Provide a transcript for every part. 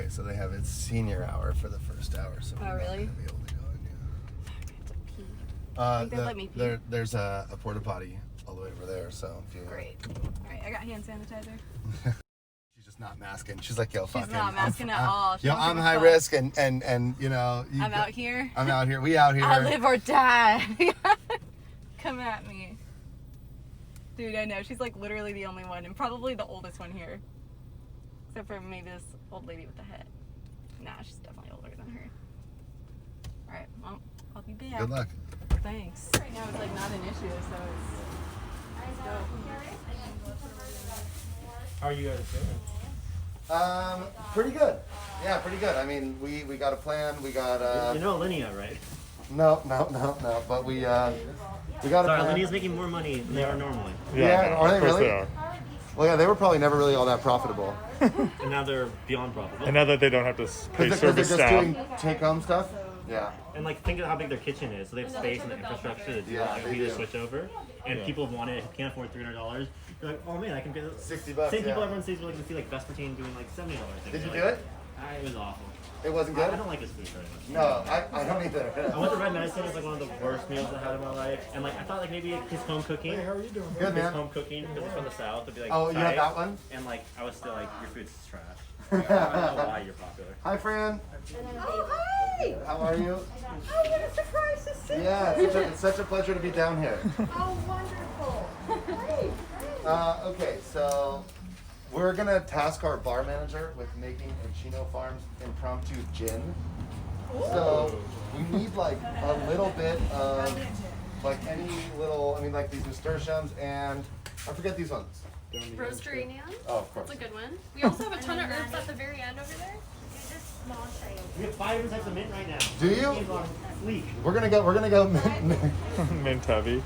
Okay, so they have its senior hour for the first hour. So Oh, really? Be able to go in, I think they'd let me pee. there's a porta potty all the way over there. So if you Great. All right, I got hand sanitizer. She's just not masking. She's like, yo, fucking. She's not masking at all. She Yo, don't I'm give a high fuck. risk, and you know. I'm out here. I'm out here. We out here. I live or die. Come at me. Dude, I know. She's like literally the only one and probably the oldest one here. Except for maybe this old lady with the hat. Nah, she's definitely older than her. Alright, well, I'll be back. Good luck. Thanks. Right now it's like not an issue, so it's dope. How are you guys doing? Pretty good. Yeah, pretty good. I mean, we got a plan. We got You know Alinea, right? No. But we got a Sorry, plan. Alinea's making more money than they are normally. Yeah, are they of course really? They are. Well, yeah, they were probably never really all that profitable. And now they're beyond profitable. And now that they don't have to pay Because they're service just staff. doing take-home stuff. Yeah. And like, think of how big their kitchen is. So they have space and the infrastructure to do Yeah, like, they we just do. switch over. And Yeah. people want it, can't afford $300. You're like, oh man, I can get $60. Same yeah. people everyone sees like, see like Vespertine doing like $70 things. Did you You're do like, it? It was awful. It wasn't I good. don't like his food very much. No, I don't either. I went to Red Medicine. It's like one of the worst meals I had in my life. And like I thought like maybe his home cooking. Good His man. home cooking because it's from the south would be like. Oh, you had tight. that one? And like I was still like, your food's trash. Like, I don't know why you're popular. Hi, Fran. Oh, hi! How are you? Oh, what a surprise to see Yeah, you! it's such a pleasure to be down here. Oh, wonderful! Great, great. Okay, so we're gonna task our bar manager with making a Chino Farms impromptu gin. So we need like a little bit of like any little, I mean like these nasturtiums and I forget these ones. Roastery neon. Oh, of course. That's a good one. We also have a ton of herbs at the very end over there. We have 5 different types of mint right now. Do you? It's on fleek. We're gonna go. Mint heavy.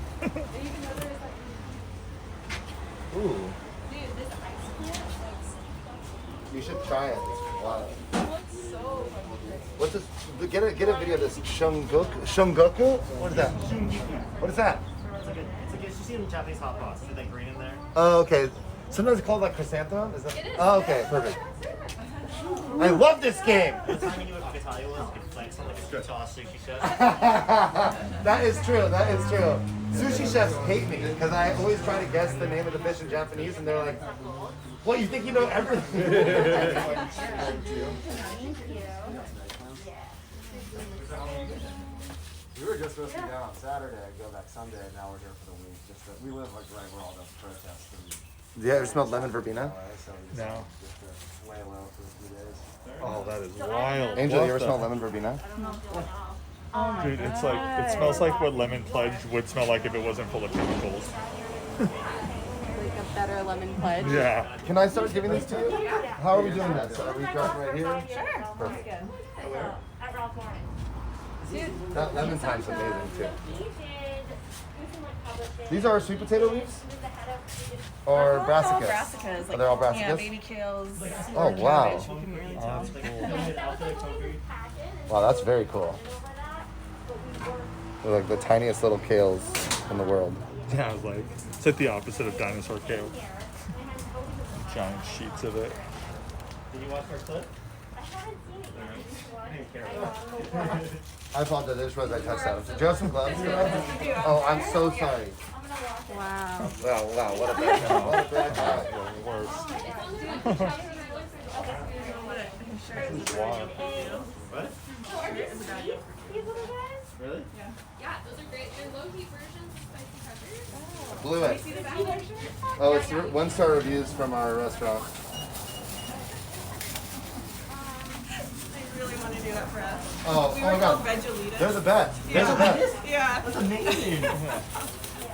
Ooh. You should try it. It's wild. What's this? Get a video of this Shungoku? What is that? What is that? It's like you see in Japanese hot pots. Is that green in there? Oh, okay. Sometimes it's called like chrysanthemum. Is that? It is. Oh, okay, perfect. I love this game. The time you knew what Akataya was, you could flex on like a street toss sushi chef. That is true. That is true. Sushi chefs hate me because I always try to guess the name of the fish in Japanese, and they're like, "What? You think you know everything?" We were just supposed to be down on Saturday and go back Sunday, and now we're here for the week. We live like right where all those protests and Do you ever smell lemon verbena? so we No. just lay low for a few days. Oh, that is wild. Angel, What you ever the- smell lemon verbena? Dude, it's like, it smells like what Lemon Pledge would smell like if it wasn't full of chemicals. Like a better lemon pledge. Yeah. Can I start giving these to you? How are we doing this? Are we dropping right here? Sure. Perfect. At Ralph Lauren. That lemon thyme's amazing too. He did publish it. These are sweet potato leaves He was the head of or All brassicas? brassicas. Are they all brassicas? Yeah, baby kales. Oh, wow. Cabbage, you can really tell. Wow, that's very cool. They're like the tiniest little kales in the world. Yeah, I was like, it's like the opposite of dinosaur kale. Giant sheets of it. Did you watch our clip? I haven't seen it yet. I didn't care about it. I apologize, I just realized I touched that. Did you have some gloves? Oh, I'm so sorry. Wow. Wow, what a bad guy. What a bad guy. The worst. This is wild. What? These little guys? Really? Yeah, those are great. They're low heat versions of spicy peppers. Blew it. See the back picture? Oh, it's 1-star reviews from our restaurant. I really want to do that for us. Oh, We oh were my called god. Vegelitas. They're the best. They're the best. Yeah. That's amazing.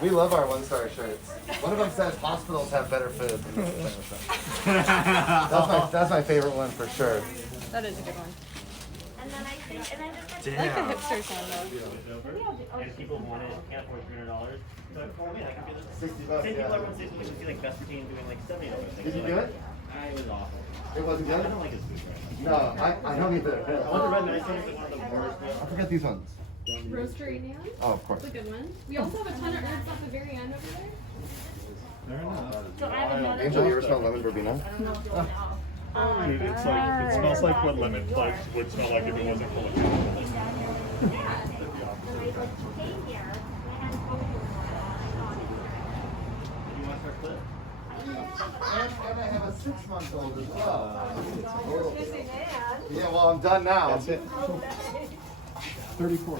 We love our 1-star shirts. One of them says hospitals have better food than this thing. That's my favorite one for sure. That is a good one. And then I think, and then just I like the hipsters one though. And people want it, can't afford $300. They're like, oh man, I can do this. $60, Same yeah. people everyone sees see like Vespertine doing like $70 things. Did you do Like, it? It was awful. It wasn't I good? don't like his food very much. No, I don't either. I went to Red Medicine. It's like one of the worst I meals. forget these ones. Roastery neon. Oh, of course. That's a good one. We also have a ton of herbs at the very end over there. so I have another. Angel, you ever smell lemon verbena? Dude, it's like, it smells like what lemon pledge would smell like if it wasn't full of chemicals. You want our clip? And I have a 6-month-old as well. Yeah, well, I'm done now. That's it. 34.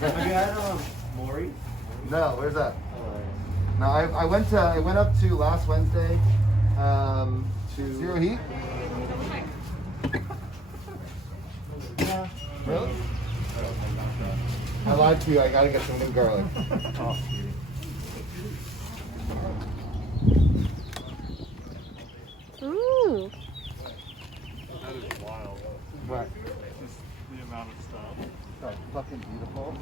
Have you had Maury? No, where's that? No, I went up to last Wednesday to Zero Heat. Yeah. Really? I lied to you. I gotta get some new garlic. Oh. Ooh. That is wild. Right. Just the amount of stuff. That's fucking beautiful.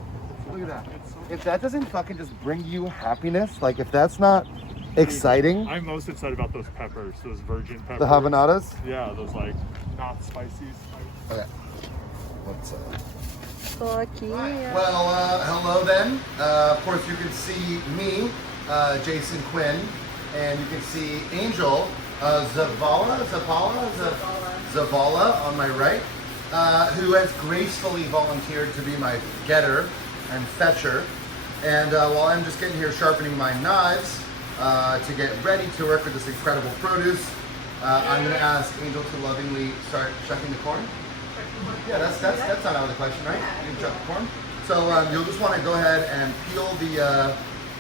Look at that. If that doesn't fucking just bring you happiness, like if that's not exciting. I'm most excited about those peppers, those virgin peppers. The habanadas? Yeah, those like not spicy. Okay. Let's Fuck Well, hello then. Of course, you can see me, Jason Quinn, and you can see Angel Zavala on my right, who has gracefully volunteered to be my getter and fetcher. And while I'm just getting here sharpening my knives to get ready to work with this incredible produce, I'm going to ask Angel to lovingly start shucking the corn. Yeah, that's not out of the question, right? You can chuck the corn. So you'll just want to go ahead and peel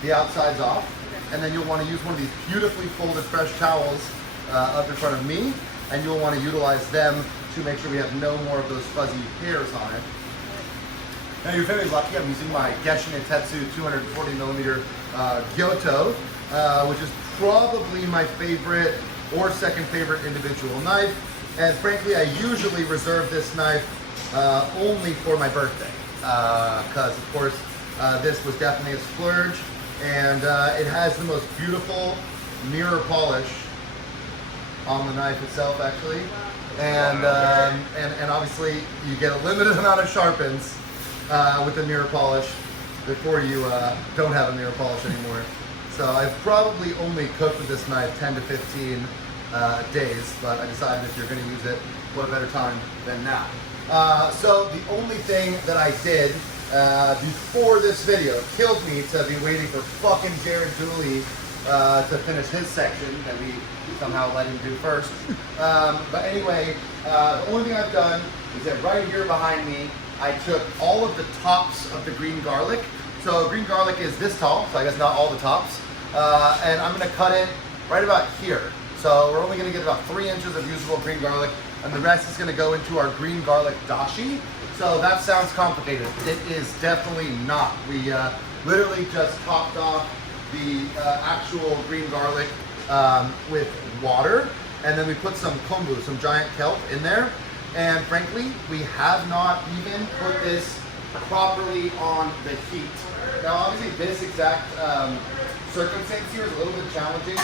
the outsides off, and then you'll want to use one of these beautifully folded fresh towels up in front of me, and you'll want to utilize them to make sure we have no more of those fuzzy hairs on it. Now you're very lucky. I'm using my Geshin Itetsu 240 millimeter Gyoto, which is probably my favorite or second favorite individual knife. And frankly, I usually reserve this knife only for my birthday, because of course this was definitely a splurge, and it has the most beautiful mirror polish on the knife itself, actually, and obviously you get a limited amount of sharpens with the mirror polish before you don't have a mirror polish anymore. So I've probably only cooked with this knife 10 to 15 days, but I decided if you're going to use it, what a better time than now. So the only thing that I did before this video killed me to be waiting for fucking Jared Dooley to finish his section that we somehow let him do first. But anyway, the only thing I've done is that right here behind me, I took all of the tops of the green garlic. So green garlic is this tall, so I guess not all the tops. And I'm going to cut it right about here. So we're only going to get about 3 inches of usable green garlic, and the rest is going to go into our green garlic dashi. So that sounds complicated. It is definitely not. We literally just topped off the actual green garlic with water, and then we put some kombu, some giant kelp in there. And frankly, we have not even put this properly on the heat. Now obviously this exact circumstance here is a little bit challenging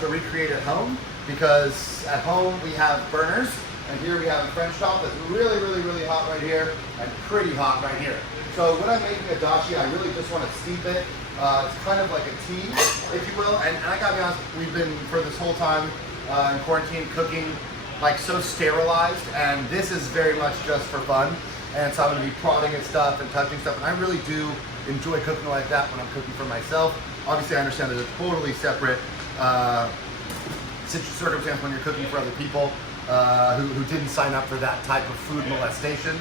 to recreate at home, because at home we have burners, and here we have a French top that's really, really, really hot right here, and pretty hot right here. So when I'm making a dashi, I really just want to steep it. It's kind of like a tea, if you will. And I gotta be honest, we've been, for this whole time in quarantine, cooking like so sterilized, and this is very much just for fun. And so I'm gonna be prodding at stuff and touching stuff, and I really do enjoy cooking like that when I'm cooking for myself. Obviously, I understand there's a totally separate circumstance when you're cooking for other people who didn't sign up for that type of food molestation.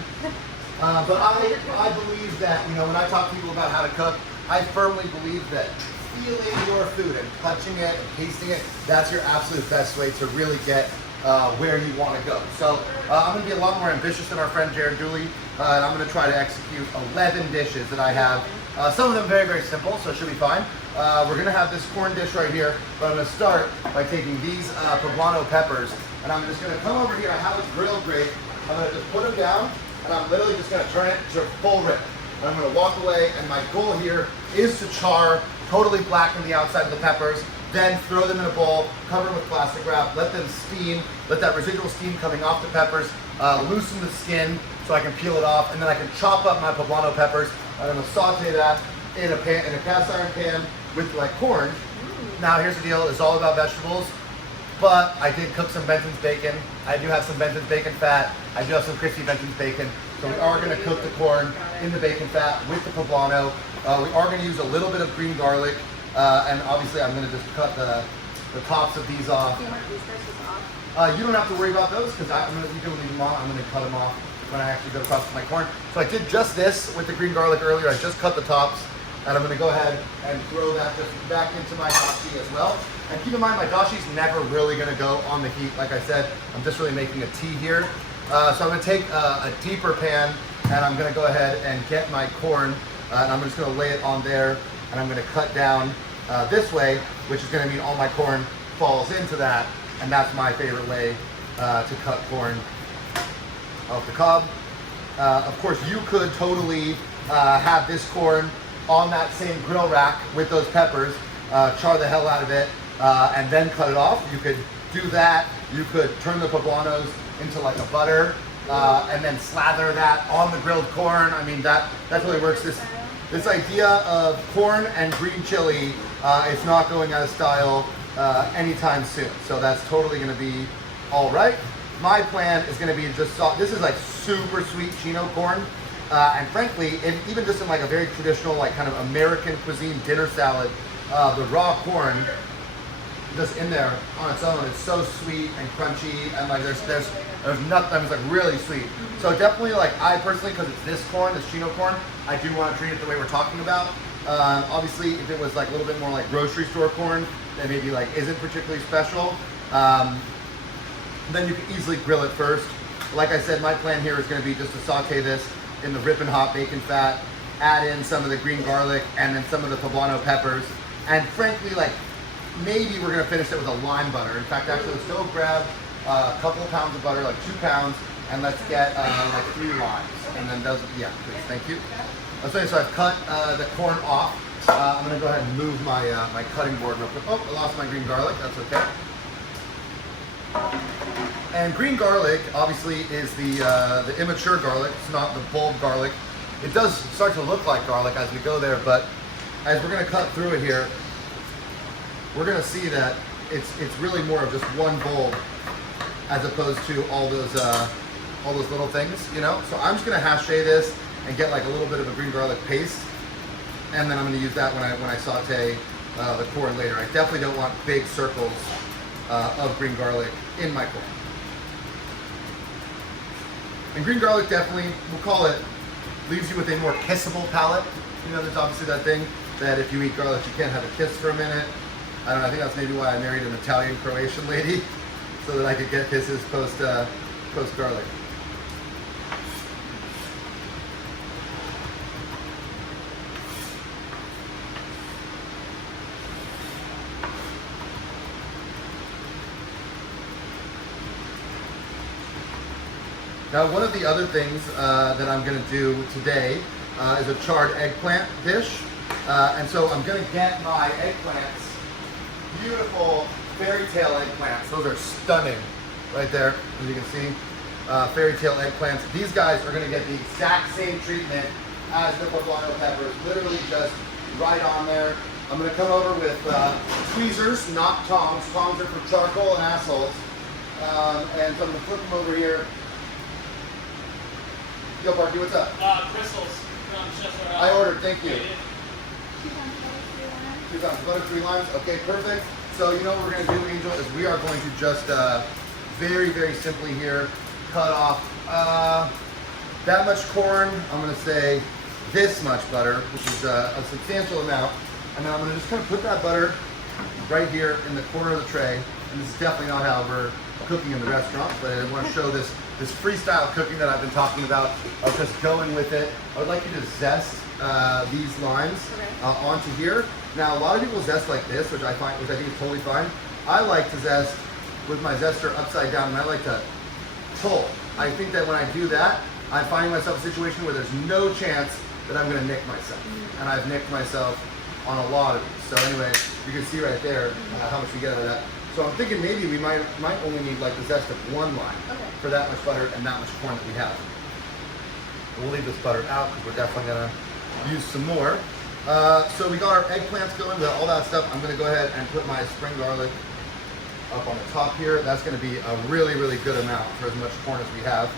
But I believe that, you know, when I talk to people about how to cook, I firmly believe that feeling your food and touching it and tasting it, that's your absolute best way to really get where you want to go. So I'm going to be a lot more ambitious than our friend Jared Dooley, and I'm going to try to execute 11 dishes that I have. Some of them very, very simple, so it should be fine. We're going to have this corn dish right here, but I'm going to start by taking these poblano peppers, and I'm just going to come over here. I have a grill grate. I'm going to just put them down, and I'm literally just going to turn it to full rip. And I'm going to walk away, and my goal here is to char, totally blacken the outside of the peppers, then throw them in a bowl, cover them with plastic wrap, let them steam, let that residual steam coming off the peppers loosen the skin so I can peel it off, and then I can chop up my poblano peppers. I'm going to saute that in a cast iron pan with like corn. Now here's the deal, it's all about vegetables, but I did cook some Benton's bacon. I do have some Benton's bacon fat. I do have some crispy Benton's bacon. So we are gonna cook the corn in the bacon fat with the poblano. We are gonna use a little bit of green garlic, and obviously I'm gonna just cut the tops of these off. Do you want these versus off? You don't have to worry about those because you can leave them on. I'm gonna cut them off when I actually go across my corn. So I did just this with the green garlic earlier. I just cut the tops, and I'm gonna go ahead and throw that just back into my dashi as well. And keep in mind, my dashi's never really gonna go on the heat. Like I said, I'm just really making a tea here. So I'm gonna take a deeper pan, and I'm gonna go ahead and get my corn, and I'm just gonna lay it on there, and I'm gonna cut down this way, which is gonna mean all my corn falls into that, and that's my favorite way to cut corn off the cob. Of course, you could totally have this corn on that same grill rack with those peppers, char the hell out of it, and then cut it off. You could do that. You could turn the poblanos into like a butter, and then slather that on the grilled corn. I mean, that really works. This idea of corn and green chili is not going out of style anytime soon. So that's totally gonna be all right. My plan is gonna be just this is like super sweet Chino corn. And frankly, even just in like a very traditional, like kind of American cuisine dinner salad, the raw corn just in there on its own, it's so sweet and crunchy, and like there's nothing, it's like really sweet. So definitely, like I personally, because it's this corn, this Chino corn, I do want to treat it the way we're talking about. Obviously, if it was like a little bit more like grocery store corn, that maybe like isn't particularly special, then you can easily grill it first. Like I said, my plan here is going to be just to saute this in the ripping hot bacon fat, add in some of the green garlic and then some of the poblano peppers, and frankly, like maybe we're gonna finish it with a lime butter. In fact, actually, let's go grab a couple of pounds of butter, like 2 pounds, and let's get like 3 limes. And then yeah, please, thank you. So I've cut the corn off. I'm gonna go ahead and move my my cutting board real quick. Oh, I lost my green garlic. That's okay. And green garlic, obviously, is the immature garlic. It's not the bulb garlic. It does start to look like garlic as we go there, but as we're gonna cut through it here, we're gonna see that it's really more of just one bulb as opposed to all those little things, you know? So I'm just gonna hache this and get like a little bit of a green garlic paste, and then I'm gonna use that when I saute the corn later. I definitely don't want big circles of green garlic in my corn. And green garlic definitely, we'll call it, leaves you with a more kissable palate. You know, there's obviously that thing that if you eat garlic, you can't have a kiss for a minute. I don't know, I think that's maybe why I married an Italian-Croatian lady, so that I could get kisses post garlic. Now, one of the other things that I'm going to do today is a charred eggplant dish. And so I'm going to get my eggplants, beautiful fairy tale eggplants. Those are stunning right there, as you can see. Fairy tale eggplants. These guys are going to get the exact same treatment as the poblano peppers, literally just right on there. I'm going to come over with tweezers, not tongs. Tongs are for charcoal and assholes. And so I'm going to flip them over here. Yo, Parky, what's up? Crystals from Chester. I ordered, thank you. 2 pounds of butter, 3 limes. Okay, perfect. So you know what we're going to do, Angel, is we are going to just very, very simply here cut off that much corn. I'm going to say this much butter, which is a substantial amount. And then I'm going to just kind of put that butter right here in the corner of the tray. And this is definitely not how we're cooking in the restaurant, but I want to show this freestyle cooking that I've been talking about, of just going with it. I would like you to zest these limes onto here. Now, a lot of people zest like this, which I think is totally fine. I like to zest with my zester upside down, and I like to pull. I think that when I do that, I'm finding myself in a situation where there's no chance that I'm gonna nick myself. And I've nicked myself on a lot of these. So anyway, you can see right there how much we get out of that. So I'm thinking maybe we might only need like the zest of 1 lime for that much butter and that much corn that we have. We'll leave this butter out because we're definitely gonna use some more. So we got our eggplants going, we got all that stuff. I'm gonna go ahead and put my spring garlic up on the top here. That's gonna be a really, really good amount for as much corn as we have.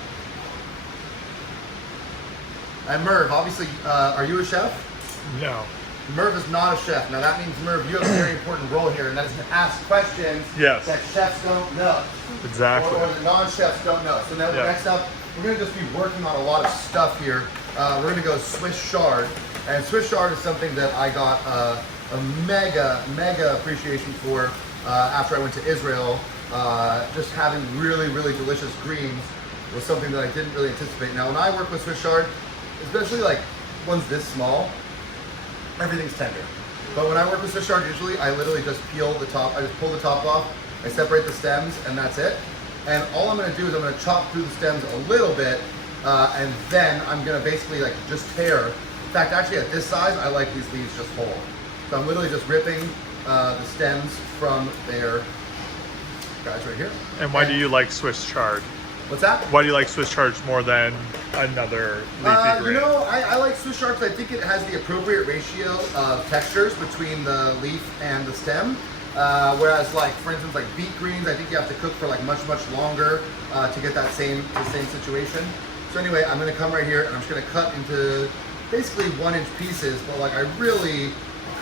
And Merv, obviously, are you a chef? No. Merv is not a chef. Now that means, Merv, you have a very important role here, and that is to ask questions Yes. that chefs don't know. Exactly. Or the non-chefs don't know. So now next up, we're gonna just be working on a lot of stuff here. We're gonna go Swiss chard. And Swiss chard is something that I got a mega appreciation for after I went to Israel. Just having really, really delicious greens was something that I didn't really anticipate. Now when I work with Swiss chard, especially like ones this small, everything's tender. But when I work with Swiss chard, usually I literally just peel the top, I just pull the top off, I separate the stems, and that's it. And all I'm gonna do is I'm gonna chop through the stems a little bit, and then I'm gonna basically like just tear. In fact, actually at this size, I like these leaves just whole. So I'm literally just ripping the stems from their guys right here. And why do you like Swiss chard? What's that? Why do you like Swiss chard more than another leafy green? You know, I like Swiss chard because I think it has the appropriate ratio of textures between the leaf and the stem. Whereas, like for instance, like beet greens, I think you have to cook for like much longer to get the same situation. So anyway, I'm gonna come right here and I'm just gonna cut into basically 1-inch pieces. But like I really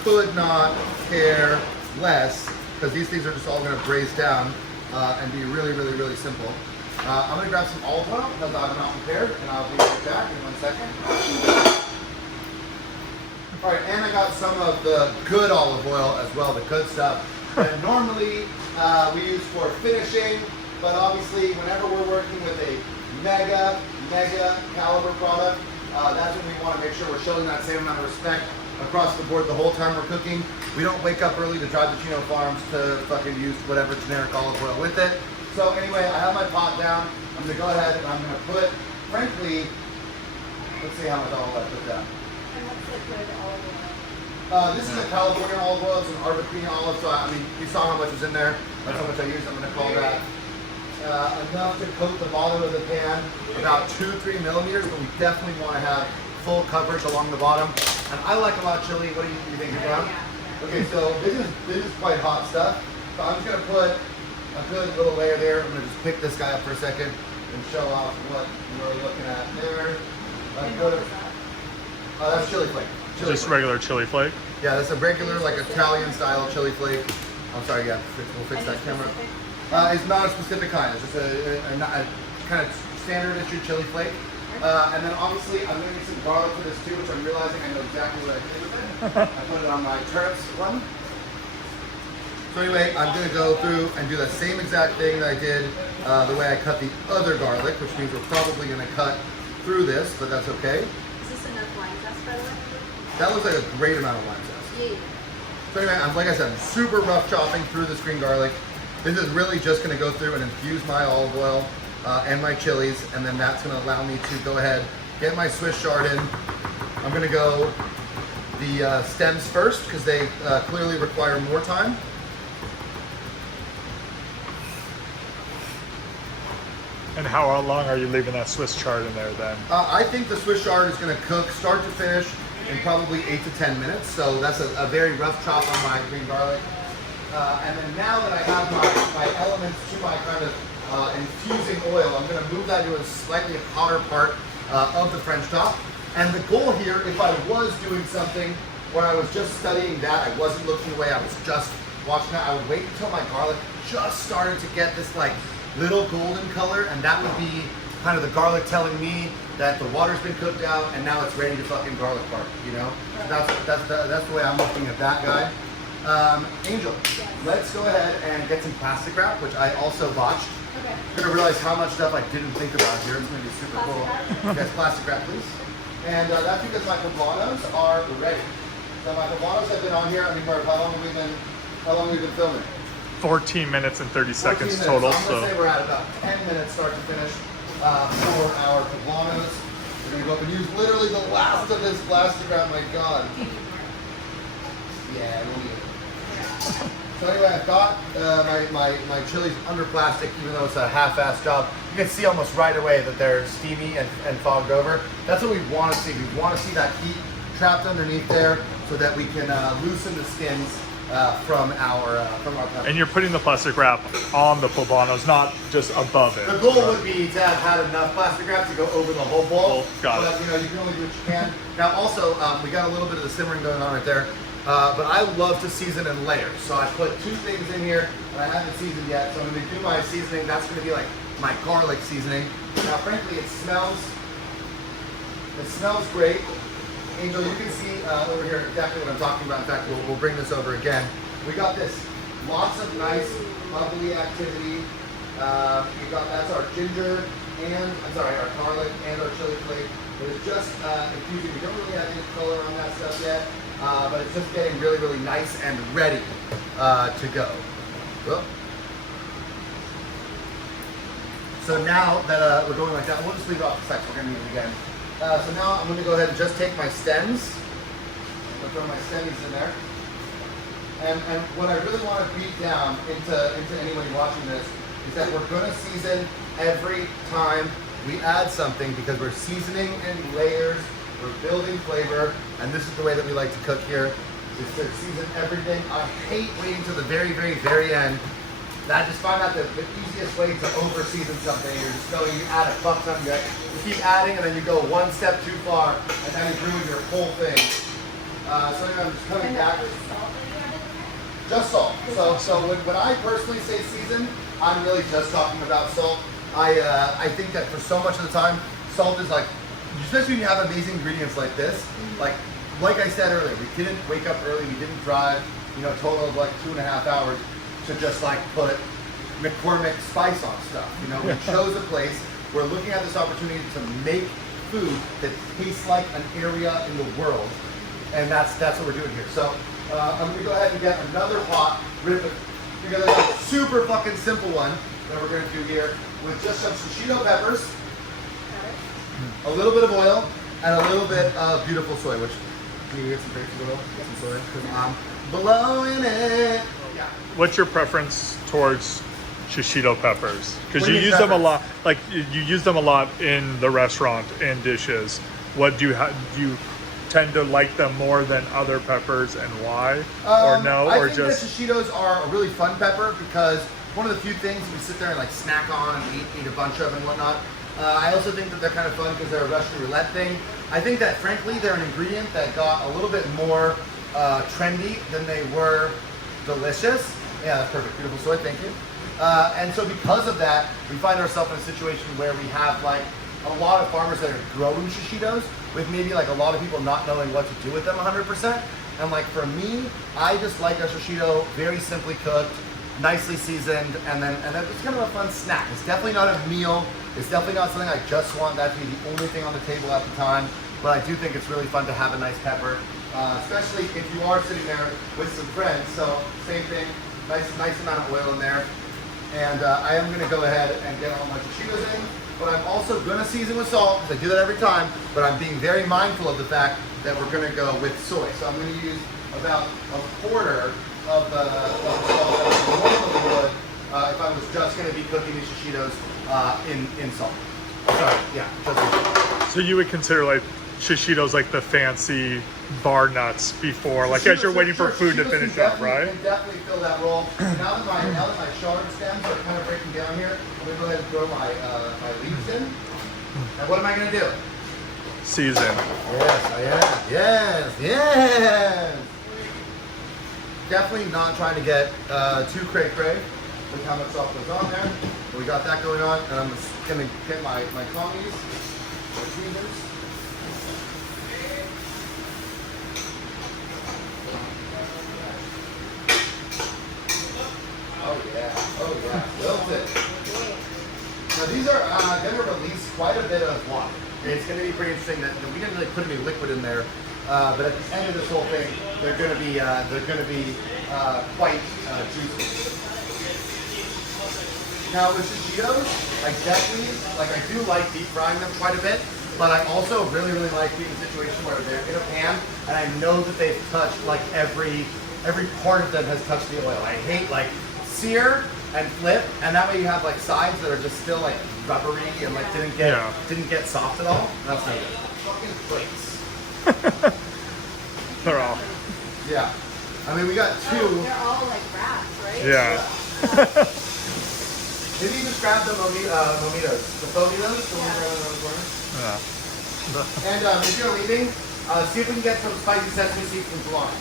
could not care less because these things are just all gonna braise down and be really simple. I'm gonna grab some olive oil because I'm not prepared, and I'll be right back in 1 second. All right, and I got some of the good olive oil as well, the good stuff that normally we use for finishing, but obviously whenever we're working with a mega caliber product, that's when we want to make sure we're showing that same amount of respect across the board the whole time we're cooking. We don't wake up early to drive to Chino Farms to fucking use whatever generic olive oil with it. So anyway, I have my pot down. I'm gonna go ahead and I'm gonna put, frankly, let's see how much olive I put down. And what's the good olive oil? This is a California olive oil. It's an Arbequina olive. So I mean, you saw how much was in there. That's how much I used. I'm gonna call that enough to coat the bottom of the pan, about 2-3 millimeters. But we definitely want to have full coverage along the bottom. And I like a lot of chili. What do you think, Brown? Okay, so this is quite hot stuff. So I'm just gonna put a good little layer there. I'm gonna just pick this guy up for a second and show off what we're looking at there. That's chili flake. Just regular chili flake? Yeah, that's a regular, like Italian style chili flake. I'm sorry, yeah, we'll fix that camera. It's not a specific kind. It's just a kind of standard issue chili flake. And then obviously I'm gonna need some garlic for this too, which I'm realizing I know exactly what I did with it. I put it on my turnips one. So anyway, I'm gonna go through and do the same exact thing that I did the way I cut the other garlic, which means we're probably gonna cut through this, but that's okay. Is this enough lime zest, by the way? That looks like a great amount of lime zest. Yeah. So anyway, like I said, I'm super rough chopping through this green garlic. This is really just gonna go through and infuse my olive oil and my chilies, and then that's gonna allow me to go ahead, get my Swiss chard in. I'm gonna go the stems first, because they clearly require more time. And how long are you leaving that Swiss chard in there then? I think the Swiss chard is gonna cook start to finish in probably 8 to 10 minutes. So that's a very rough chop on my green garlic. And then now that I have my elements to my kind of infusing oil, I'm gonna move that to a slightly hotter part of the French top. And the goal here, if I was doing something where I was just studying that, I wasn't looking away, I was just watching that, I would wait until my garlic just started to get this like little golden color, and that would be kind of the garlic telling me that the water's been cooked out and now it's ready to fucking garlic park, you know? That's the way I'm looking at that guy. Angel, let's go ahead and get some plastic wrap, which I also botched. Okay. You're gonna realize how much stuff I didn't think about here. It's gonna be super cool. Yes, plastic wrap, please. And that's because my poblanos are ready. So my poblanos have been on here. I mean, Mark, how long have we been filming? 14 minutes and 30 seconds 14 total. minutes. So I'm So gonna say we're at about 10 minutes start to finish for our poblanos. We're gonna go up and use literally the last of this plastic wrap. My God. Yeah, we'll need it. So anyway, I've got my chilies under plastic, even though it's a half-assed job. You can see almost right away that they're steamy and fogged over. That's what we want to see. We want to see that heat trapped underneath there. so that we can loosen the skins from our peppers. And you're putting the plastic wrap on the poblanos, not just above it. The goal would be to have had enough plastic wrap to go over the whole bowl. Got but, it. you know, you can only do what you can. Now, also, we got a little bit of the simmering going on right there. But I love to season in layers. So I put 2 things in here that I haven't seasoned yet. So I'm going to do my seasoning. That's going to be like my garlic seasoning. Now, frankly, it smells great. Angel, you can see over here exactly what I'm talking about. In fact, we'll bring this over again. We got this. Lots of nice, bubbly activity. That's our ginger and, our garlic and our chili flake. But it's just infusing. We don't really have any color on that stuff yet. But it's just getting really, really nice and ready to go. Whoop. So now that we're going like that, we'll just leave it off the side. We're going to need it again. So now I'm going to go ahead and just take my stems. I'm going to throw my stems in there. And what I really want to beat down into anybody watching this is that we're going to season every time we add something because we're seasoning in layers. We're building flavor, and this is the way that we like to cook here, is to season everything. I hate waiting to the very, very, very end. I just find that the easiest way to over-season something. You're just going, you add a fuck ton, you keep adding, and then you go one step too far, and then you ruin your whole thing. So I'm just coming back. Just salt. So when I personally say season, I'm really just talking about salt. I think that for so much of the time, salt is like, especially when you have amazing ingredients like this, like I said earlier, we didn't wake up early, we didn't drive, you know, a total of like 2.5 hours to just like put McCormick spice on stuff. You know, we chose a place, we're looking at this opportunity to make food that tastes like an area in the world, and that's what we're doing here. So I'm gonna go ahead and get another pot, we're gonna have a super fucking simple one that we're gonna do here with just some shishito peppers, a little bit of oil, and a little bit of beautiful soy, which, can you get some grapeseed oil? Get some soy, because I'm blowing it. Yeah. What's your preference towards shishito peppers? Because you What do you use them a preference? lot, like you use them a lot in the restaurant in dishes. What do you tend to like them more than other peppers, and why? Or no, I or think just that shishitos are a really fun pepper because one of the few things we sit there and like snack on and eat a bunch of and whatnot. I also think that they're kind of fun because they're a Russian roulette thing. I think that frankly they're an ingredient that got a little bit more trendy than they were delicious. Yeah, that's perfect. Beautiful soy, thank you. And so because of that, we find ourselves in a situation where we have like a lot of farmers that are growing shishitos with maybe like a lot of people not knowing what to do with them 100%. And like for me, I just like a shishito very simply cooked, nicely seasoned, and then it's kind of a fun snack. It's definitely not a meal. It's definitely not something I just want that to be the only thing on the table at the time. But I do think it's really fun to have a nice pepper, especially if you are sitting there with some friends. So same thing, nice amount of oil in there. And I am gonna go ahead and get all my shishitos in, but I'm also gonna season with salt, because I do that every time, but I'm being very mindful of the fact that we're gonna go with soy. So I'm gonna use about a quarter of the salt that I normally would if I was just gonna be cooking these shishitos in salt. Sorry, yeah, just in salt. so you would consider like shishitos like the fancy bar nuts before, like as you're waiting for food to finish up, right? Can definitely fill that role. Now that my chard stems are kind of breaking down here, I'm gonna go ahead and throw my leaves in. And what am I gonna do? Season. Yes, I am. Yes. Definitely not trying to get too cray-cray with how much salt goes on there. We got that going on, and I'm just gonna get my commies, my seasons. Oh yeah, wilted. Now these are going to release quite a bit of water. It's going to be pretty interesting that we didn't really put any liquid in there, but at the end of this whole thing, they're going to be quite juicy. Now with shishitos, I do like deep frying them quite a bit, but I also really like being in a situation where they're in a pan and I know that they've touched like every part of them has touched the oil. I hate like sear and flip, and that way you have like sides that are just still like rubbery and like didn't get soft at all. That's no good. Fucking plates. They're all Yeah. I mean, we got two. They're all like wraps, right? Yeah. Maybe you just grab the momitos. The fomitos, the ones around the corner. Yeah. And if you're leaving, see if we can get some spicy sesame seeds from Blonde.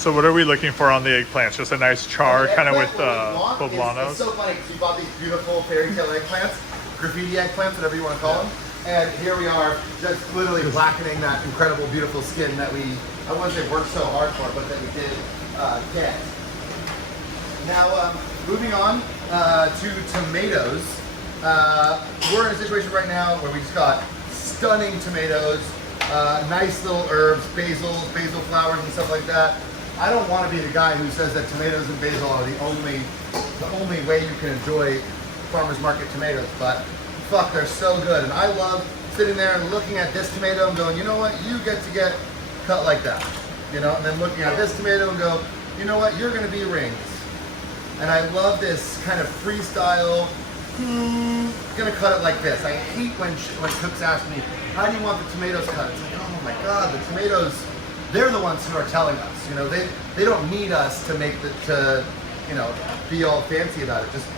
So what are we looking for on the eggplants? Just a nice char, kind of with poblanos. It's so funny because we bought these beautiful fairy tale eggplants, graffiti eggplants, whatever you want to call them. And here we are, just literally blackening that incredible, beautiful skin that I wouldn't say worked so hard for, but that we did get. Now, moving on to tomatoes. We're in a situation right now where we just got stunning tomatoes, nice little herbs, basil flowers and stuff like that. I don't want to be the guy who says that tomatoes and basil are the only way you can enjoy farmers market tomatoes, but fuck, they're so good. And I love sitting there and looking at this tomato and going, you know what, you get to get cut like that, you know, and then looking at this tomato and go, you know what, you're gonna be rings. And I love this kind of freestyle, gonna cut it like this. I hate when cooks ask me, how do you want the tomatoes cut? It's like, oh my God, the tomatoes, they're the ones who are telling us, you know, they don't need us to you know, be all fancy about it. Just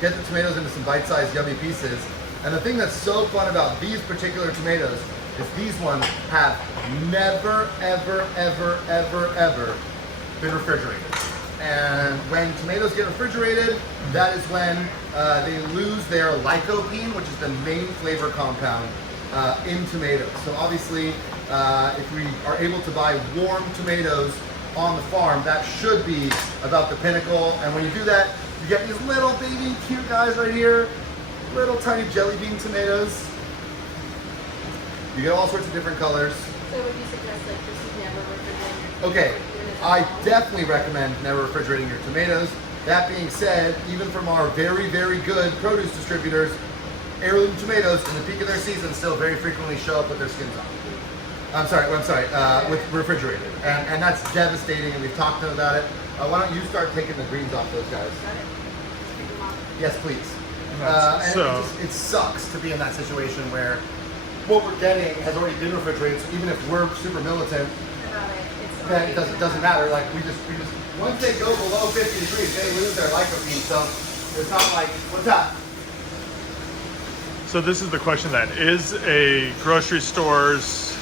get the tomatoes into some bite-sized yummy pieces. And the thing that's so fun about these particular tomatoes is these ones have never, ever, ever, ever, ever been refrigerated. And when tomatoes get refrigerated, that is when they lose their lycopene, which is the main flavor compound in tomatoes. So obviously, if we are able to buy warm tomatoes on the farm, that should be about the pinnacle. And when you do that, you get these little baby cute guys right here, little tiny jelly bean tomatoes. You get all sorts of different colors. So would you suggest like just never refrigerating? Okay, I definitely recommend never refrigerating your tomatoes. That being said, even from our very, very good produce distributors, heirloom tomatoes in the peak of their season still very frequently show up with their skins on. With refrigerated. And that's devastating, and we've talked to them about it. Why don't you start taking the greens off those guys? Yes, please. And it sucks to be in that situation where what we're getting has already been refrigerated, so even if we're super militant, then it doesn't matter. Like we just once they go below 50 degrees, they lose their lycopene. So it's not like, what's that? So this is the question then: is a grocery store's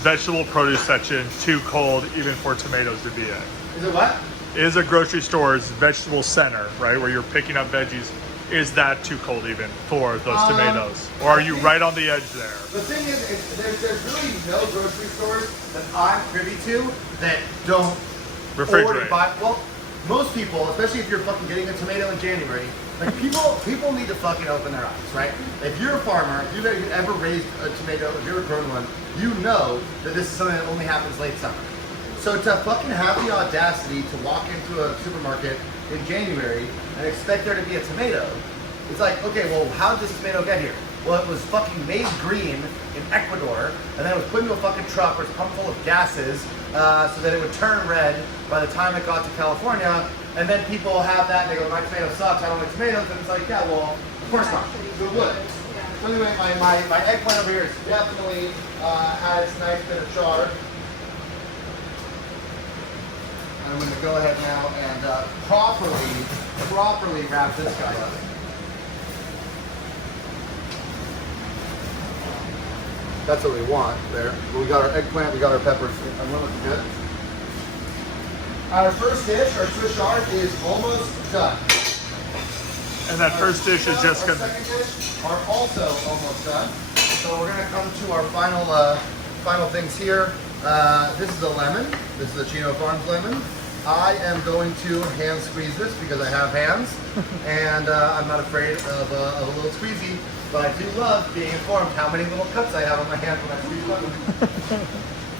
vegetable produce section too cold even for tomatoes to be in? Is it what? Is a grocery store's vegetable center, right, where you're picking up veggies, is that too cold even for those tomatoes? Or are you right on the edge there? The thing is, there's really no grocery stores that I'm privy to that don't Refrigerate. already buy. Well, most people, especially if you're fucking getting a tomato in January, like people need to fucking open their eyes, right? If you're a farmer, if you've ever raised a tomato, if you've ever grown one, you know that this is something that only happens late summer. So to fucking have the audacity to walk into a supermarket in January and expect there to be a tomato, it's like, okay, well, how did this tomato get here? Well, it was fucking made green in Ecuador, and then it was put into a fucking truck where it's pumped full of gases so that it would turn red by the time it got to California. And then people have that, and they go, my tomato sucks, I don't like tomatoes. And it's like, yeah, well, of course not. It would. So anyway, my eggplant over here is definitely had its nice bit of char. I'm going to go ahead now and properly wrap this guy up. That's what we want there. We got our eggplant, we got our peppers. I'm looking good. Our first dish, our Swiss chard, is almost done. And that first dish is just Our gonna. second dish are also almost done. So we're gonna come to our final things here. This is a lemon. This is a Chino Farms lemon. I am going to hand squeeze this because I have hands, and I'm not afraid of a little squeezy. But I do love being informed how many little cuts I have on my hand when I squeeze lemon.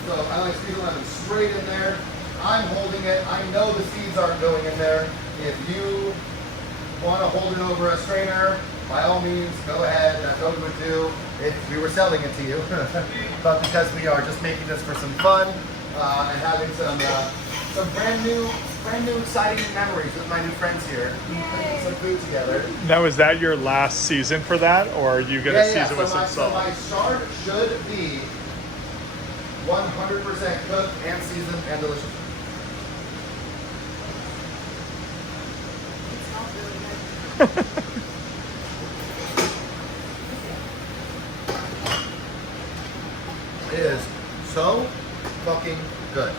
So I like squeezing lemon straight in there. I'm holding it. I know the seeds aren't going in there. If you want to hold it over a strainer, by all means, go ahead. That's what we would do if we were selling it to you. But because we are just making this for some fun and having some brand new exciting memories with my new friends here, putting some food together. Now, is that your last season for that, or are you gonna season with some So salt? my chard should be 100% cooked and seasoned and delicious. It smells really good. It is so fucking good.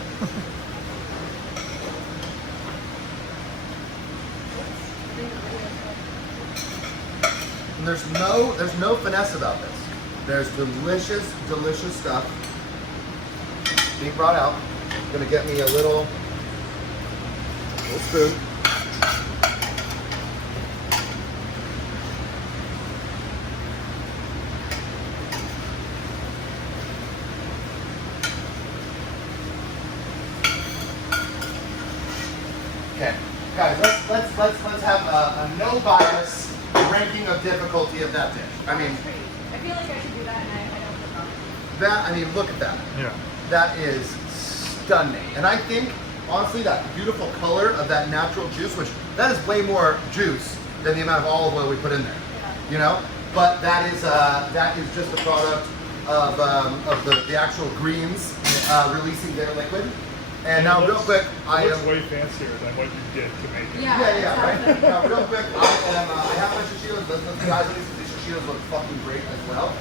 And there's no finesse about this. There's delicious, delicious stuff being brought out. Gonna get me a little spoon. Okay, guys, let's have a no bias ranking of difficulty of that dish. I mean, I feel like I should do that and I don't feel confident. that, I mean, look at that. Yeah. That is stunning. And I think, honestly, that beautiful color of that natural juice, which that is way more juice than the amount of olive oil we put in there. Yeah. You know? But that is just a product of the actual greens releasing their liquid. And now, real quick, I looks am. way fancier than what you did to make it. Yeah. Yeah, right? Now, real quick, I have my shishitos. The guys, these shishitos look fucking great as well.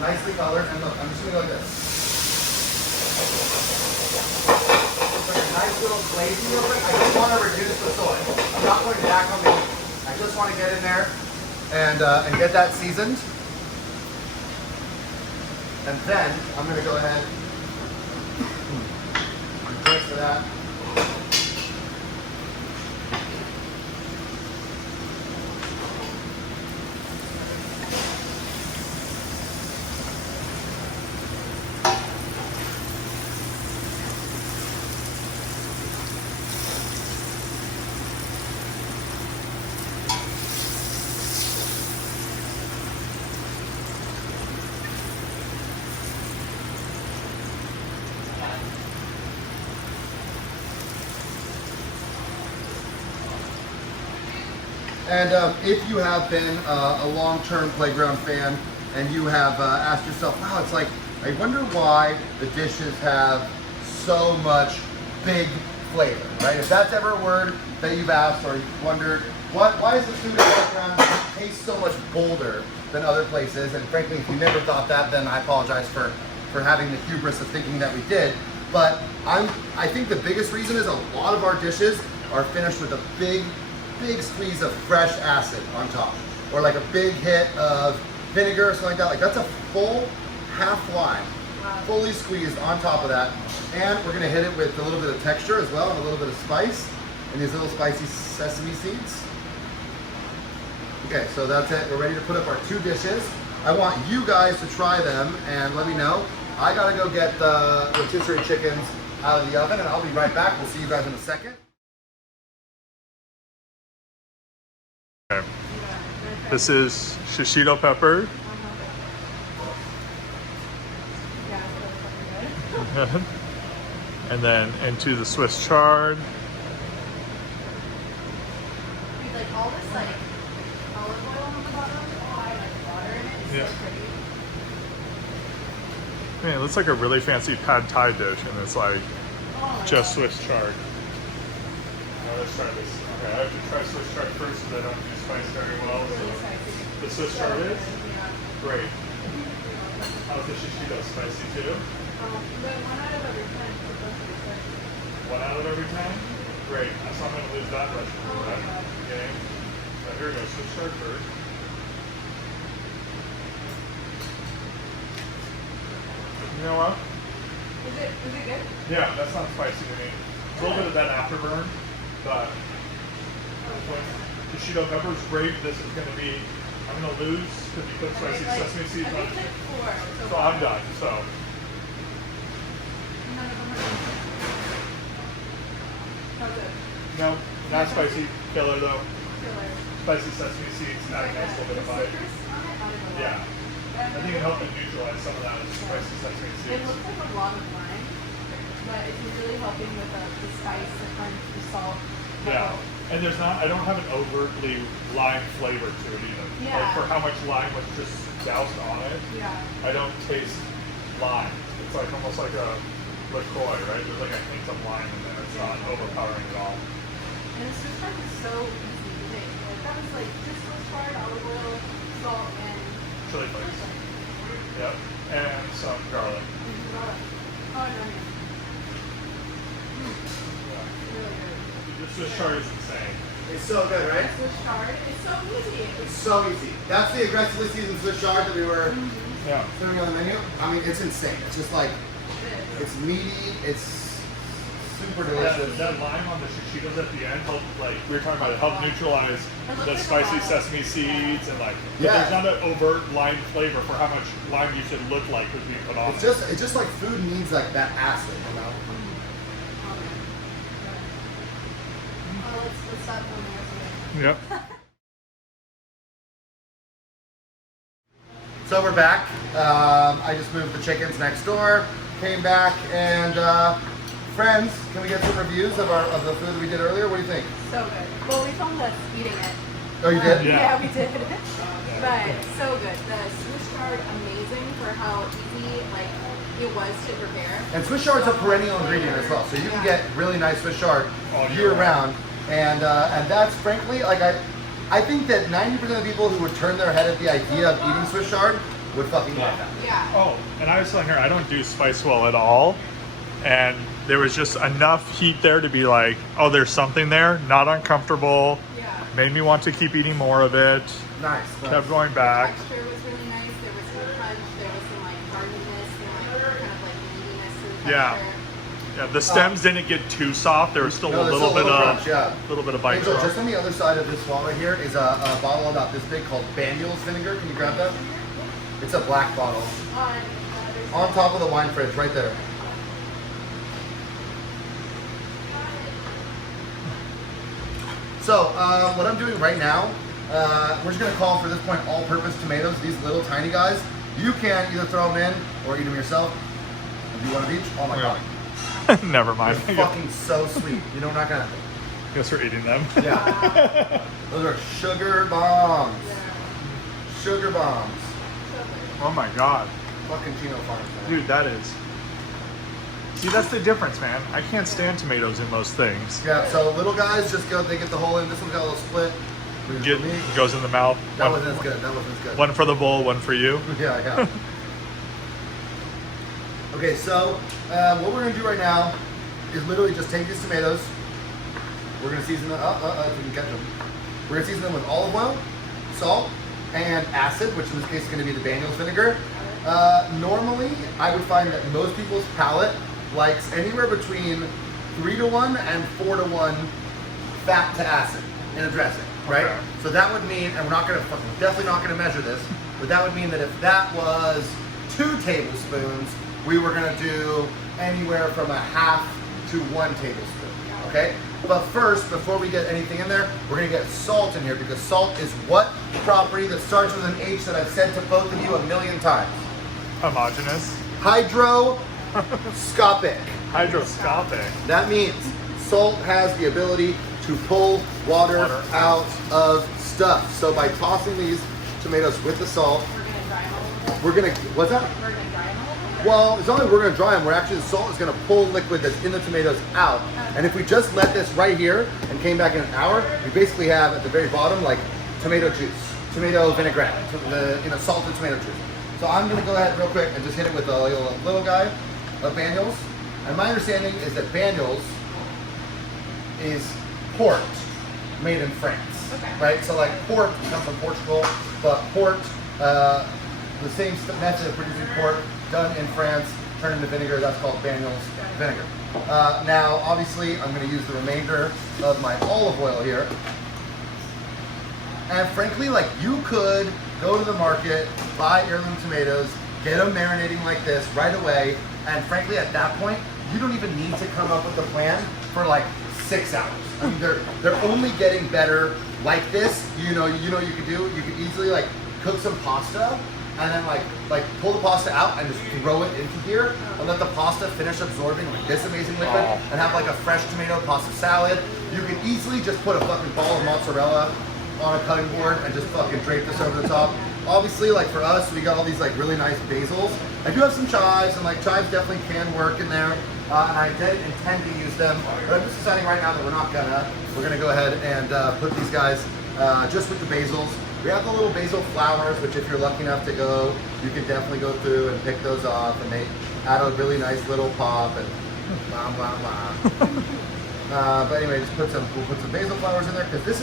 Nicely colored, and look, I'm just gonna go like this. It's like a nice little glazing over it. I just want to reduce the soy. I'm not going back on the heat. I just want to get in there and get that seasoned. And then I'm gonna go ahead and drink for that. And if you have been a long-term Playground fan and you have asked yourself, wow, it's like, I wonder why the dishes have so much big flavor, right? If that's ever a word that you've asked or you've wondered, why does the food at Playground taste so much bolder than other places? And frankly, if you never thought that, then I apologize for having the hubris of thinking that we did. But I think the biggest reason is a lot of our dishes are finished with a big squeeze of fresh acid on top, or like a big hit of vinegar or something like that. Like that's a full half lime, fully squeezed on top of that. And we're gonna hit it with a little bit of texture as well, and a little bit of spice, and these little spicy sesame seeds. Okay, so that's it. We're ready to put up our two dishes. I want you guys to try them and let me know. I gotta go get the rotisserie chickens out of the oven, and I'll be right back. We'll see you guys in a second. Okay. This is shishito pepper. Yeah, it's really fucking good. And then into the Swiss chard. Dude, like all this like olive oil on the bottom, like water in it, it's Yeah. so pretty. Man, it looks like a really fancy pad thai dish, and it's like Oh my just God. Swiss chard. Now let's try this. Okay, I have to try Swiss chard first because I don't do spice very well. Really So spicy. the Swiss chard is Yeah. great. How's the shishito? Spicy too? But 1 out of every 10 is supposed to be spicy. 1 out of every 10? Great. So I'm going to lose that much Oh for my that God. game. So here we go. Swiss chard first. You know what? Is it good? Yeah, that's not spicy to me. A little bit of that afterburn, but the shishito pepper is great. This is going to be, I'm going to lose because you put spicy Like, sesame seeds I on think it. like 4. So I'm done. So None of them are good. How's it? no, not spicy. Killer though. Killer. Spicy sesame seeds, add a nice little bit of bite. Citrus on it? I don't know. Yeah, I think it helped to neutralize some of that spicy sesame It seeds. looks like a lot of lime, but it's really helping with the spice, the crunch, the salt. Yeah, and there's not, I don't have an overtly lime flavor to it either. Yeah. Like for how much lime was just doused on it, Yeah. I don't taste lime. It's like almost like a liqueur, right? There's like a hint of lime in there. It's not overpowering at all. And the Swiss chard is so easy to make. Like that was like just Swiss chard, olive oil, salt, and Chili flakes. Yep. And some garlic. garlic. Oh, and onion. Really good. This Swiss chard is insane. It's so good, right? Swiss chard. It's so easy. It's so easy. That's the aggressively seasoned Swiss chard that we were Yeah. serving on the menu. I mean, it's insane. It's just like, it's meaty. It's super delicious. That lime on the shishitos at the end helped, like we were talking about, it helped neutralize the spicy sesame seeds and like. Yeah. There's not an overt lime flavor for how much lime you should look like was being put on. It's just like food needs like that acid, you know. Let's stop going there. Yep. So we're back. I just moved the chickens next door, came back, and friends, can we get some reviews of the food that we did earlier? What do you think? So good. Well, we filmed us eating it. Oh, you did? Yeah, we did. But so good. The Swiss chard, amazing for how easy like it was to prepare. And Swiss chard's a perennial ingredient as well, so you can get really nice Swiss chard year round. And that's frankly, like I think that 90% of the people who would turn their head at the idea of eating Swiss chard would fucking love that. Yeah. Oh, and I was telling her I don't do spice well at all, and there was just enough heat there to be like, oh, there's something there, not uncomfortable. Yeah. Made me want to keep eating more of it. Nice. Kept going back. Texture was really nice. There was some punch. There was some like hardiness and like kind of like meatiness to the Yeah. texture. Yeah, the stems didn't get too soft. There was still No, a there's little still bit of crunch, yeah. little bit of bite. Angel, to it. just on the other side of this wall right here is a bottle about this big called Banyuls vinegar. Can you grab that? It's a black bottle. On top of the wine fridge, right there. So, what I'm doing right now, we're just gonna call for this point all-purpose tomatoes, these little tiny guys. You can either throw them in or eat them yourself. If you want of each, oh my god. Never mind. They're fucking so sweet. You know, we're not gonna. Guess we're eating them. Yeah. Those are sugar bombs. Sugar bombs. Oh my god. Fucking Chino Farms, man. Dude, that is. See, that's the difference, man. I can't stand tomatoes in most things. Yeah, so little guys just go, they get the whole in. This one's got a little split. Get, goes in the mouth. That One- wasn't as good. That wasn't as good. One for the bowl, one for you. Yeah, yeah. Okay, so what we're gonna do right now is literally just take these tomatoes. We're gonna season them. If we can catch them. We're gonna season them with olive oil, salt, and acid, which in this case is gonna be the Banyuls vinegar. Normally, I would find that most people's palate likes anywhere between 3-to-1 and 4-to-1 fat to acid in a dressing, right? Okay. So that would mean, and we're not gonna, definitely not gonna measure this, but that would mean that if that was 2 tablespoons, we were gonna do anywhere from a half to 1 tablespoon, okay? But first, before we get anything in there, we're gonna get salt in here because salt is what property that starts with an H that I've said to both of you a million times? Homogeneous. Hydroscopic. Hydroscopic. That means salt has the ability to pull water out of stuff. So by tossing these tomatoes with the salt, we're gonna, what's that? Well, it's not like we're gonna dry them. We're actually, the salt is gonna pull liquid that's in the tomatoes out. And if we just let this right here and came back in an hour, we basically have at the very bottom like tomato juice, tomato vinaigrette, salted tomato juice. So I'm gonna go ahead real quick and just hit it with a little guy of Banyuls. And my understanding is that Banyuls is port made in France, right? So like port comes from Portugal, but port, the same method of producing port done in France, turned into vinegar, that's called Banyuls vinegar. Now, obviously, I'm gonna use the remainder of my olive oil here. And frankly, like you could go to the market, buy heirloom tomatoes, get them marinating like this right away, and frankly, at that point, you don't even need to come up with a plan for like 6 hours. I mean, they're only getting better like this. You know you could do. You could easily like cook some pasta, and then like pull the pasta out and just throw it into here, and let the pasta finish absorbing like this amazing liquid, and have like a fresh tomato pasta salad. You could easily just put a fucking ball of mozzarella on a cutting board and just fucking drape this over the top. obviously, like for us, we got all these like really nice basils. I do have some chives, and like chives definitely can work in there. And I did intend to use them, but I'm just deciding right now that we're not gonna. We're gonna go ahead and put these guys just with the basils. We have the little basil flowers, which if you're lucky enough to go, you can definitely go through and pick those off, and they add a really nice little pop and blah blah blah. But anyway, we'll put some basil flowers in there because this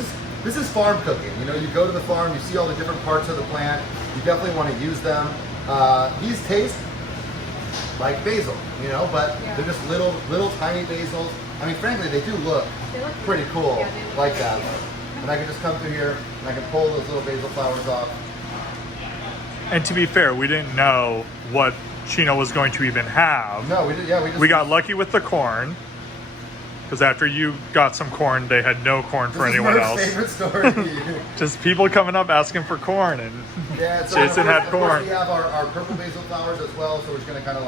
is farm cooking. You know, you go to the farm, you see all the different parts of the plant. You definitely want to use them. These taste like basil, you know, but they're just little tiny basils. I mean, frankly, they do look pretty cool like that. And I can just come through here and I can pull those little basil flowers off. And to be fair, we didn't know what Chino was going to even have. No, we did. Yeah, we got lucky with the corn. Because after you got some corn, they had no corn for anyone else. Favorite story. Just people coming up asking for corn, and yeah, so Jason had of corn. course we have our purple basil flowers as well, so we're just gonna kind of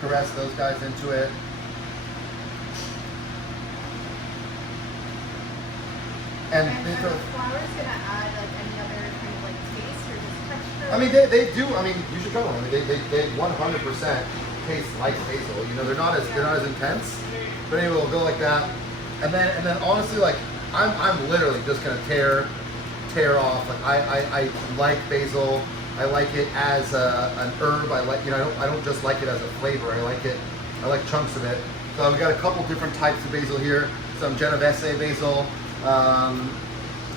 caress those guys into it. And Are the flowers gonna add like any other kind of like taste or just texture? I mean, they do. I mean, you should try one. I mean, they 100% taste like basil. You know, they're not as intense. But anyway, we'll go like that, and then honestly, like I'm literally just gonna tear off. Like I like basil. I like it as an herb. I like, you know, I don't just like it as a flavor. I like chunks of it. So we got a couple different types of basil here. Some Genovese basil, and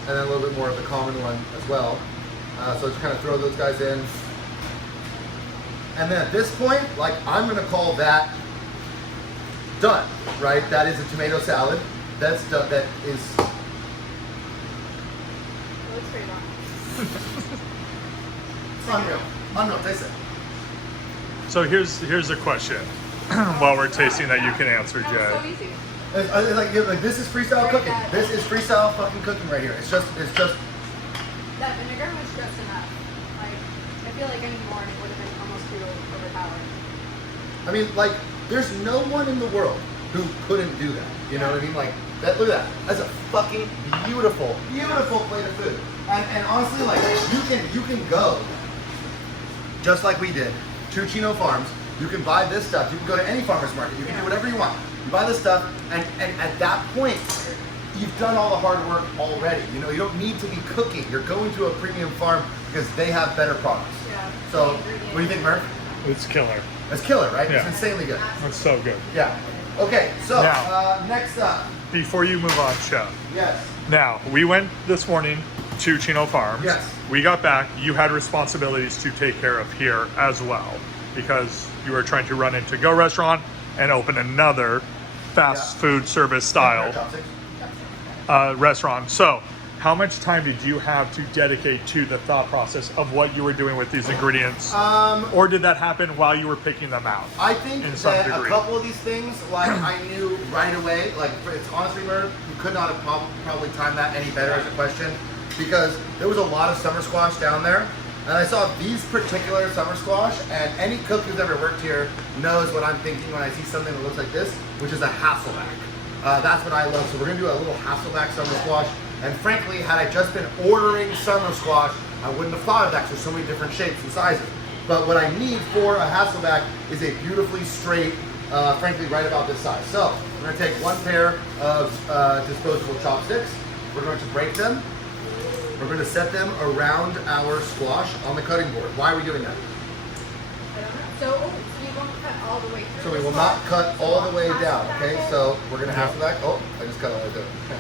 then a little bit more of the common one as well. So just kind of throw those guys in, and then at this point, like I'm gonna call that done, right? That is a tomato salad. That's done. That is. It looks pretty bomb. Unreal. Taste it. So here's a question while we're tasting that you can answer, So Jay. easy. It's like this is freestyle cooking. This is freestyle fucking cooking right here. It's just. That vinegar was just enough. Like, I feel like any more and it would have been almost too overpowering. I mean, like, there's no one in the world who couldn't do that. You know what I mean? Like, that. Look at that. That's a fucking beautiful plate of food. And honestly, like, you can go just like we did to Chino Farms. You can buy this stuff. You can go to any farmer's market. You can do whatever you want. You buy this stuff, and at that point, you've done all the hard work already. You know, you don't need to be cooking. You're going to a premium farm because they have better products. Yeah. So, what do you think, Murph? It's killer. It's killer, right? Yeah. It's insanely good. It's so good. Yeah. Okay, so Now- next up. Before you move on, Chef. Yes. Now, we went this morning to Chino Farms. Yes. We got back. You had responsibilities to take care of here as well because you were trying to run into Go Restaurant and open another fast food service style restaurant. So, how much time did you have to dedicate to the thought process of what you were doing with these ingredients? Or did that happen while you were picking them out? I think in some that degree? a couple of these things, like I knew right away, like it's honestly, Murph, you could not have probably timed that any better as a question because there was a lot of summer squash down there. And I saw these particular summer squash, and any cook who's ever worked here knows what I'm thinking when I see something that looks like this, which is a Hasselback. That's what I love. So we're gonna do a little Hasselback summer squash. And frankly, had I just been ordering summer squash, I wouldn't have thought of that because there's so many different shapes and sizes. But what I need for a Hasselback is a beautifully straight, frankly, right about this size. So we're gonna take one pair of disposable chopsticks. We're going to break them. We're going to set them around our squash on the cutting board. Why are we doing that? I don't know. So you won't cut all the way through. So we will not cut all the way down, okay? So we're going to Hasselback. Oh, I just cut it right there. Okay.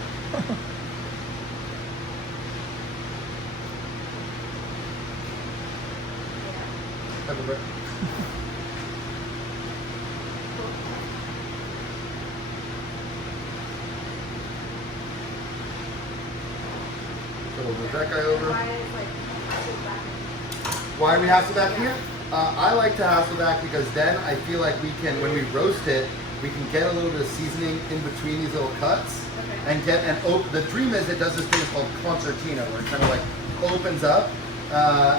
Have a break. So we'll move that guy over. Why do we Hasselback here? I like to Hasselback because then I feel like we can, when we roast it, we can get a little bit of seasoning in between these little cuts, and get the dream is it does this thing called concertina, where it kind of like opens up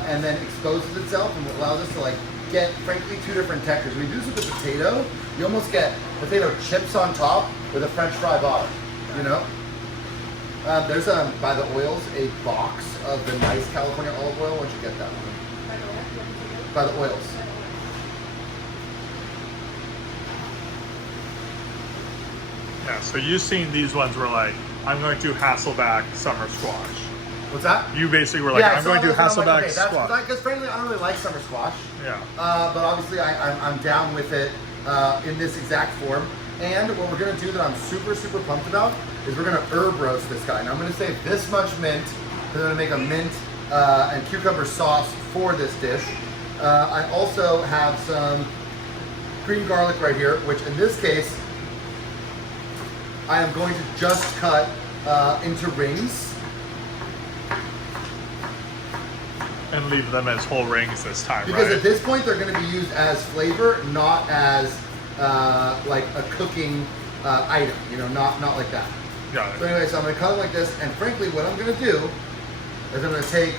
and then exposes itself, and allows us to like get, frankly, two different textures. When you do this with the potato, you almost get potato chips on top with a French fry bottom, you know? There's by the oils a box of the nice California olive oil. Why don't you get that one? By the oils. Yeah, so you've seen these ones where like, I'm going to Hasselback summer squash. What's that? You basically were like, I'm going to Hasselback squash. Because frankly, I don't really like summer squash. Yeah. But obviously, I'm down with it in this exact form. And what we're gonna do that I'm super, super pumped about is we're gonna herb roast this guy. Now I'm gonna save this much mint. I'm gonna make a mint and cucumber sauce for this dish. I also have some green garlic right here, which in this case, I am going to just cut into rings. And leave them as whole rings this time, Because right? at this point, they're gonna be used as flavor, not as like a cooking item, you know, not like that. Got So it. anyway, so I'm gonna cut it like this, and frankly, what I'm gonna do is I'm gonna take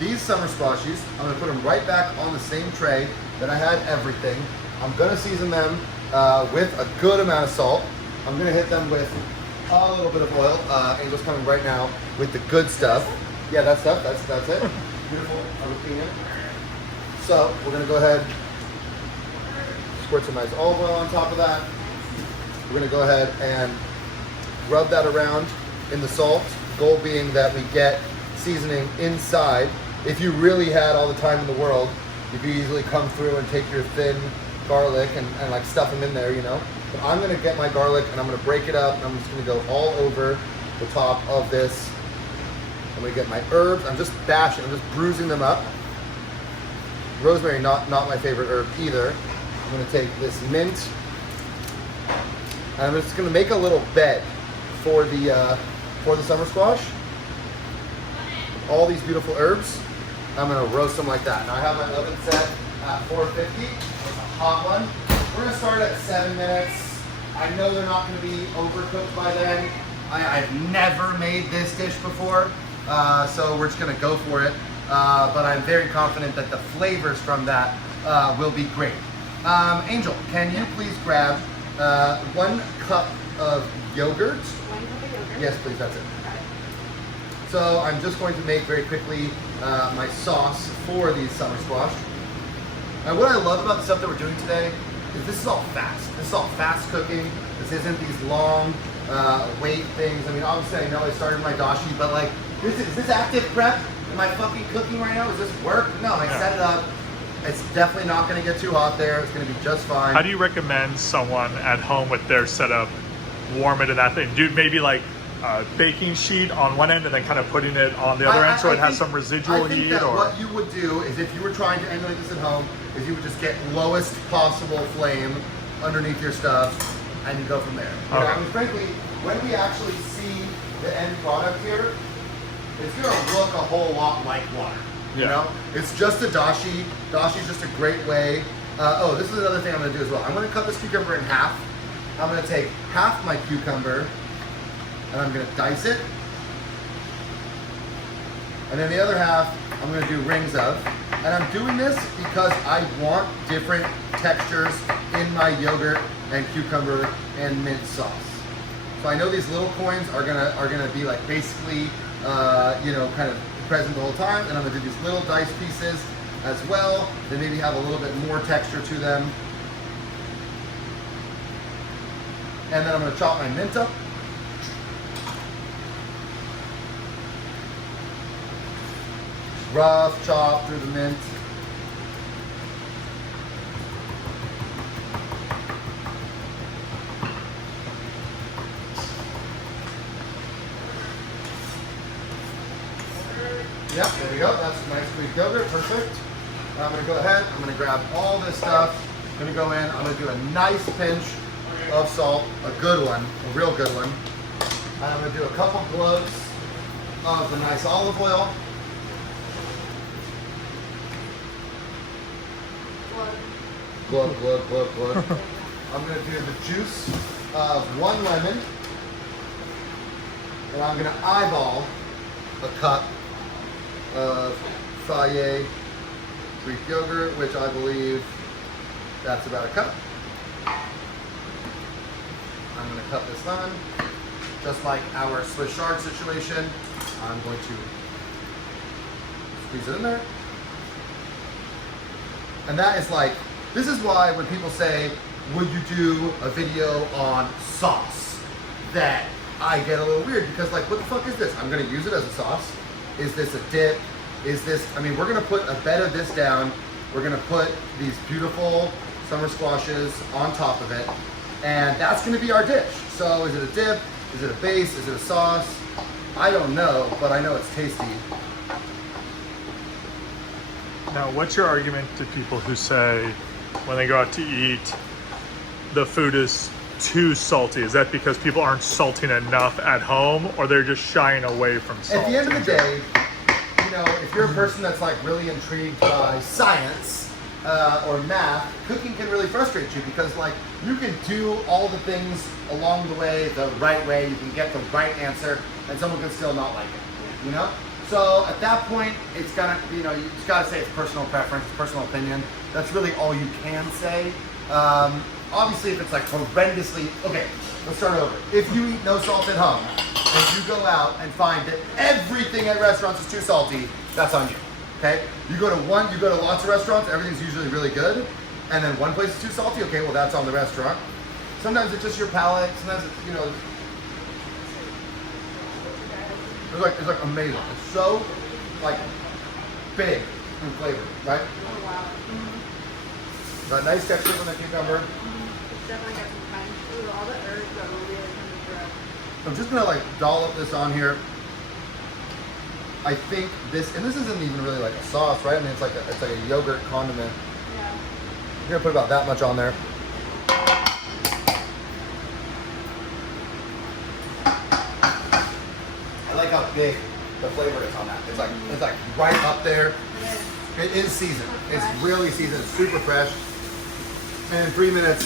these summer squashies, I'm gonna put them right back on the same tray that I had everything. I'm gonna season them with a good amount of salt. I'm gonna hit them with a little bit of oil. Angel's coming right now with the good stuff. Yeah, that stuff, that's it. Beautiful, jalapeno. So we're gonna go ahead, squirt some nice olive oil on top of that. We're gonna go ahead and rub that around in the salt. Goal being that we get seasoning inside. If you really had all the time in the world, you could easily come through and take your thin garlic and like stuff them in there, you know. But I'm gonna get my garlic and I'm gonna break it up and I'm just gonna go all over the top of this. I'm gonna get my herbs. I'm just bashing, I'm just bruising them up. Rosemary, not my favorite herb either. I'm gonna take this mint, and I'm just gonna make a little bed for the summer squash. All these beautiful herbs, I'm gonna roast them like that. Now I have my oven set at 450. It's a hot one. We're gonna start at 7 minutes. I know they're not gonna be overcooked by then. I've never made this dish before, so we're just gonna go for it. But I'm very confident that the flavors from that will be great. Angel, can you please grab 1 cup of yogurt? 1 cup of yogurt. Yes, please, that's it. Got it. So I'm just going to make very quickly my sauce for these summer squash. And what I love about the stuff that we're doing today is this is all fast. This is all fast cooking. This isn't these long wait things. I mean, obviously I know I started my dashi, but like, is this active prep? Am I fucking cooking right now? Is this work? No, I set it up. It's definitely not gonna get too hot there. It's gonna be just fine. How do you recommend someone at home with their setup warm it to that thing? Do maybe like a baking sheet on one end and then kind of putting it on the other end so it has some residual I think heat? that Or what you would do is if you were trying to emulate this at home, is you would just get lowest possible flame underneath your stuff and you go from there. You know, Okay. I mean, frankly, when we actually see the end product here, it's gonna look a whole lot like water. You Yeah. know, it's just a dashi. Dashi is just a great way. Oh, this is another thing I'm gonna do as well. I'm gonna cut this cucumber in half. I'm gonna take half my cucumber and I'm gonna dice it. And then the other half, I'm gonna do rings of. And I'm doing this because I want different textures in my yogurt and cucumber and mint sauce. So I know these little coins are gonna be like basically, you know, kind of present the whole time. And I'm gonna do these little dice pieces as well. They maybe have a little bit more texture to them. And then I'm gonna chop my mint up. Rough chop through the mint. Yep, there we go. That's nice sweet yogurt, perfect. I'm gonna go ahead, I'm gonna grab all this stuff. I'm gonna go in, I'm gonna do a nice pinch of salt, a good one, a real good one. And I'm gonna do a couple cloves of the nice olive oil. Glug, glug, glug, glug. I'm gonna do the juice of 1 lemon. And I'm gonna eyeball a cup of Fage Greek yogurt, which I believe that's about a cup. I'm gonna cut this lemon, just like our Swiss chard situation. I'm going to squeeze it in there. And that is like, this is why when people say, would you do a video on sauce? That I get a little weird because like, what the fuck is this? I'm gonna use it as a sauce. Is this a dip? Is this, I mean, we're gonna put a bed of this down. We're gonna put these beautiful summer squashes on top of it. And that's gonna be our dish. So is it a dip? Is it a base? Is it a sauce? I don't know, but I know it's tasty. Now, what's your argument to people who say when they go out to eat, the food is too salty? Is that because people aren't salting enough at home, or they're just shying away from salt? At the end of the day, you know, if you're a person that's like really intrigued by science or math, cooking can really frustrate you because like you can do all the things along the way, the right way, you can get the right answer, and someone can still not like it, you know? So at that point, it's gonna, you know, you just gotta say it's personal preference, it's personal opinion. That's really all you can say. Obviously, if it's like horrendously, okay, let's start over. If you eat no salt at home, and you go out and find that everything at restaurants is too salty, that's on you, okay? You go to lots of restaurants, everything's usually really good, and then one place is too salty, okay, well that's on the restaurant. Sometimes it's just your palate, sometimes it's, you know, it's like amazing. It's so like big in flavor, right? Oh wow. Mm-hmm. Got nice texture from the cucumber. It's definitely got some punch. Ooh, all the herbs are really coming through. I'm just gonna like dollop this on here. I think this, and this isn't even really like a sauce, right? I mean, it's like a yogurt condiment. Yeah. I'm gonna put about that much on there. I like how big the flavor is on that. It's like right up there. It is seasoned. It's really seasoned. It's super fresh. And in 3 minutes,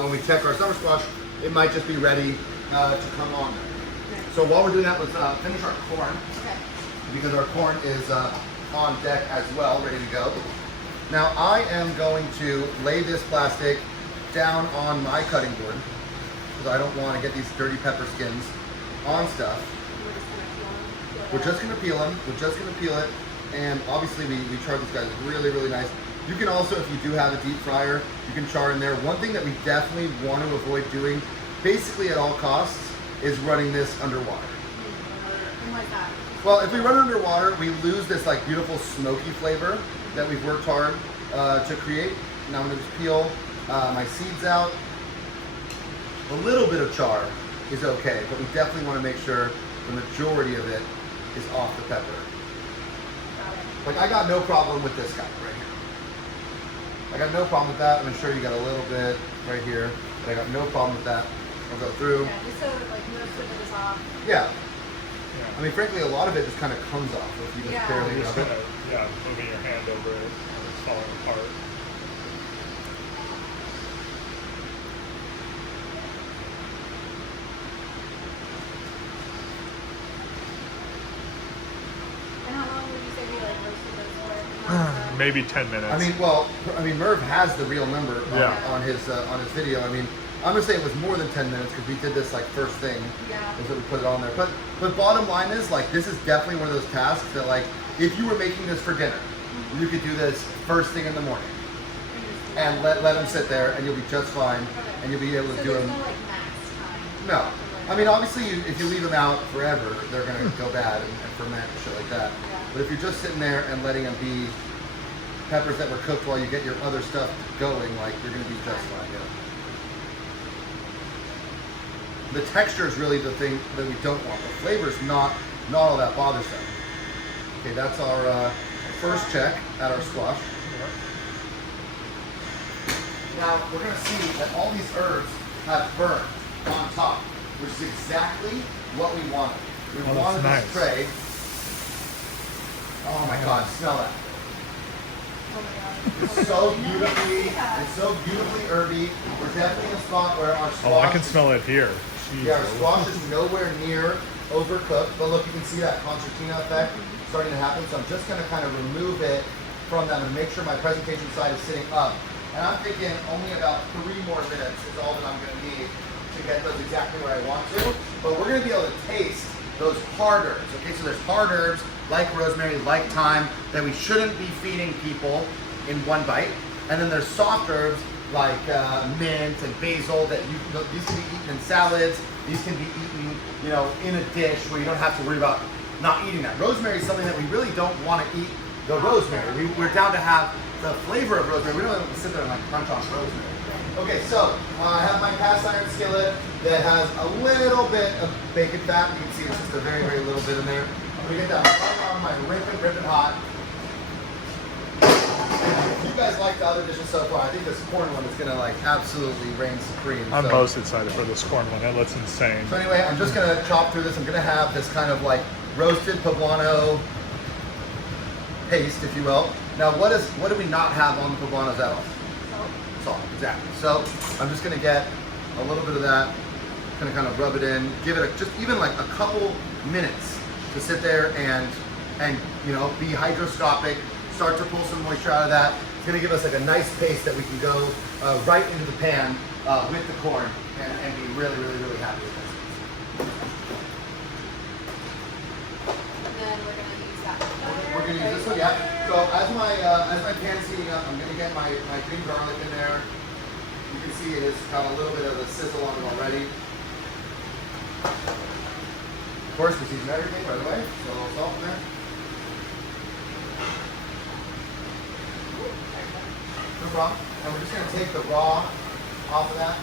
when we check our summer squash, it might just be ready to come on there. So while we're doing that, let's finish our corn. Okay. Because our corn is on deck as well, ready to go. Now I am going to lay this plastic down on my cutting board because I don't want to get these dirty pepper skins on stuff. We're just gonna peel them. We're just gonna peel it, and obviously we char these guys really, really nice. You can also, if you do have a deep fryer, you can char in there. One thing that we definitely want to avoid doing, basically at all costs, is running this underwater. And like that. Well, if we run it underwater, we lose this like beautiful smoky flavor that we've worked hard to create. Now I'm gonna just peel my seeds out. A little bit of char is okay, but we definitely want to make sure the majority of it is off the pepper. Like I got no problem with this guy right here. I got no problem with that. I'm sure you got a little bit right here, but I got no problem with that. I'll go through. Yeah, just so like most of it is off. Yeah. I mean, frankly, a lot of it just kind of comes off if you just Yeah. barely You're rub just it. gonna, moving your hand over it, and it's falling apart. And how long would you say we like roasted those for? Maybe 10 minutes. I mean, Merv has the real number Yeah. on his video. I mean, I'm gonna say it was more than 10 minutes because we did this like first thing. Yeah. Is that we put it on there. But bottom line is like this is definitely one of those tasks that like if you were making this for dinner, you could do this first thing in the morning and let them sit there and you'll be just fine and you'll be able to So do there's them. no like max time. No. I mean, obviously, if you leave them out forever, they're going to go bad and ferment and shit like that. Yeah. But if you're just sitting there and letting them be peppers that were cooked while you get your other stuff going, like, you're going to be just fine. Yeah. The texture is really the thing that we don't want. The flavor is not all that bothersome. Okay, that's our first check at our squash. Now, we're going to see that all these herbs have burned on top, which is exactly what we wanted. We Oh, that's wanted nice. this tray. Oh my God, smell that. Oh my god. It's so beautifully herby. We're definitely in a spot where our squash Oh, I can smell it here. Yeah, our squash is nowhere near overcooked, but look, you can see that concertina effect starting to happen. So I'm just gonna kind of remove it from them and make sure my presentation side is sitting up. And I'm thinking only about 3 more minutes is all that I'm gonna need to get those exactly where I want to, but we're gonna be able to taste those hard herbs. Okay, so there's hard herbs like rosemary, like thyme, that we shouldn't be feeding people in one bite. And then there's soft herbs like mint and basil that these can be eaten in salads. These can be eaten, you know, in a dish where you don't have to worry about not eating that. Rosemary is something that we really don't want to eat the rosemary. We're down to have the flavor of rosemary. We don't want to sit there and like crunch on rosemary. Okay, so I have my cast iron skillet that has a little bit of bacon fat. You can see it's just a very, very little bit in there. I'm gonna get that right on my ripping hot. If you guys like the other dishes so far, I think this corn one is gonna like absolutely reign supreme. I'm most excited for this corn one. It looks insane. So anyway, I'm just gonna chop through this. I'm gonna have this kind of like roasted poblano paste, if you will. Now, what do we not have on the poblanos at all? Salt, exactly. So I'm just gonna get a little bit of that, gonna kind of rub it in, give it just even like a couple minutes to sit there and you know, be hydroscopic, start to pull some moisture out of that. It's gonna give us like a nice paste that we can go right into the pan with the corn and be really, really, really happy with this. And then we're gonna use that butter. We're gonna use this one, yeah. So as my pan's heating up, I'm gonna get my green garlic in there. You can see it has got a little bit of a sizzle on it already. Of course, we season everything right away, so a little salt in there. No problem. And we're just gonna take the raw off of that.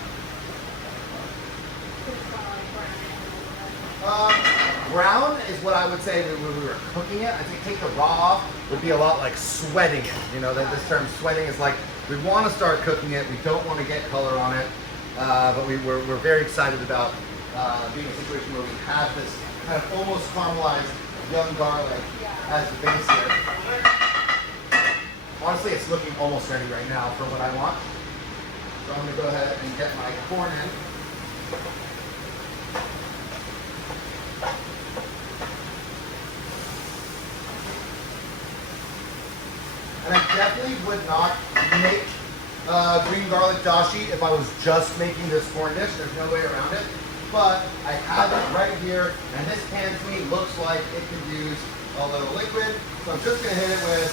Brown is what I would say when we were cooking it. I think take the raw off would be a lot like sweating it. You know, that this term sweating is like, we want to start cooking it. We don't want to get color on it. But we're very excited about being in a situation where we have this kind of almost caramelized young garlic as the base here. Honestly, it's looking almost ready right now for what I want. So I'm going to go ahead and get my corn in. And I definitely would not make green garlic dashi if I was just making this corn dish. There's no way around it. But I have it right here, and this pan to me looks like it could use a little liquid. So I'm just gonna hit it with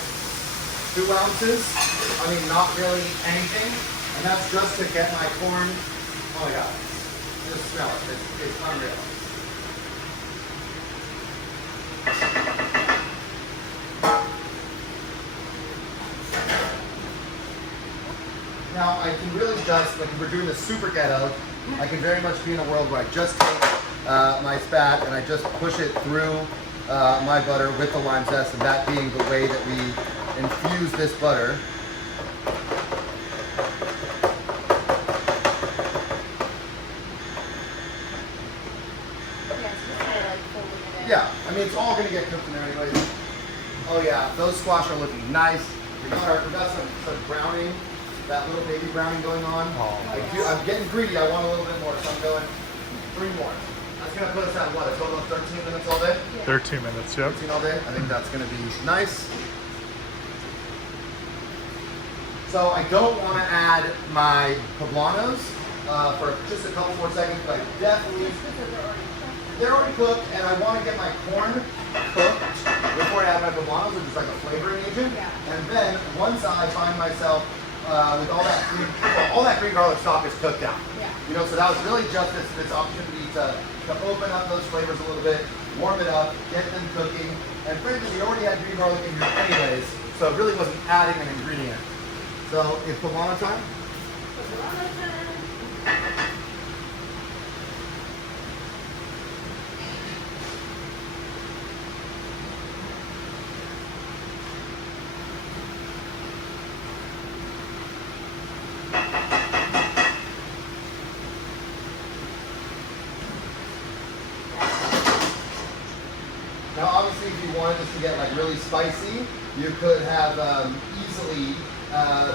2 ounces. I mean, not really anything. And that's just to get my corn. Oh my God, just smell it. It's unreal. Now I can really just, like if we're doing the super ghetto, I can very much be in a world where I just take my spat and I just push it through my butter with the lime zest, and that being the way that we infuse this butter. Yeah, I mean, it's all going to get cooked in there anyways. Oh yeah, those squash are looking nice. We got some browning, that little baby browning going on. I'm getting greedy. I want a little bit more, so I'm going 3 more. That's going to put us at what, a total of 13 minutes all day? 13 minutes, yep. 13 all day. I think that's going to be nice. So I don't want to add my poblanos for just a couple more seconds, but I definitely... They're already cooked, and I want to get my corn cooked before I add my poblanos, which is like a flavoring agent. And then once I find myself with all that green garlic stock is cooked out. You know, so that was really just this opportunity to open up those flavors a little bit, warm it up, get them cooking. And frankly, we already had green garlic in here anyways, so it really wasn't adding an ingredient. So it's poblano time. Now, obviously, if you wanted this to get like really spicy, you could have easily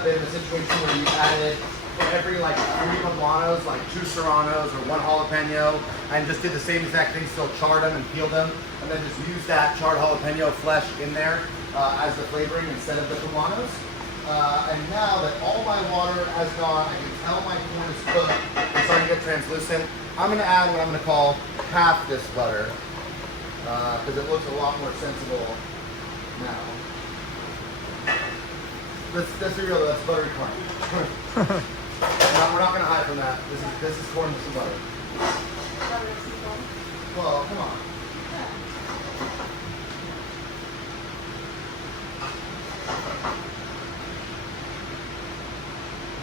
been in a situation where you added for every like 3 poblanos, like 2 serranos or 1 jalapeno, and just did the same exact thing, still charred them and peeled them, and then just use that charred jalapeno flesh in there as the flavoring instead of the poblanos. And now that all my water has gone, I can tell my corn is cooked. It's starting to get translucent. I'm gonna add what I'm gonna call half this butter because it looks a lot more sensible now. Let's be real, that's buttery corn. We're not gonna hide from that. This is corn with some butter. Well, come on.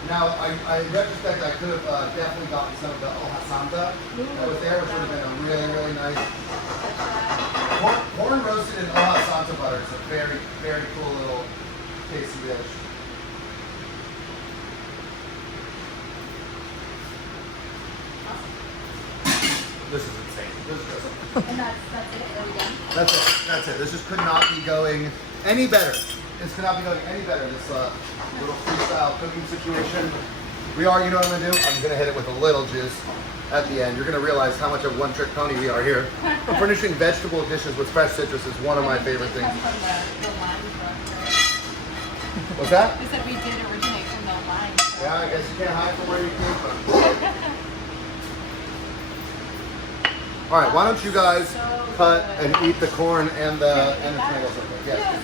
Now, in retrospect, I could have definitely gotten some of the hoja santa that was there, which would have been a really, really nice. Corn roasted in hoja santa butter is a very, very cool little tasty dish. This is insane. This is just And that's it. Are we done? That's it. That's it. This just could not be going any better. This could not be going any better. This little freestyle cooking situation. We are, you know what I'm gonna do? I'm gonna hit it with a little juice at the end. You're gonna realize how much of one-trick pony we are here. Furnishing vegetable dishes with fresh citrus is one of my favorite things. Come from the lime truck, right? What's that? We said we did originate from the lime. Yeah, I guess you can't hide from where you came from. All right, why don't you guys cut and eat the corn and the tomatoes? Yes.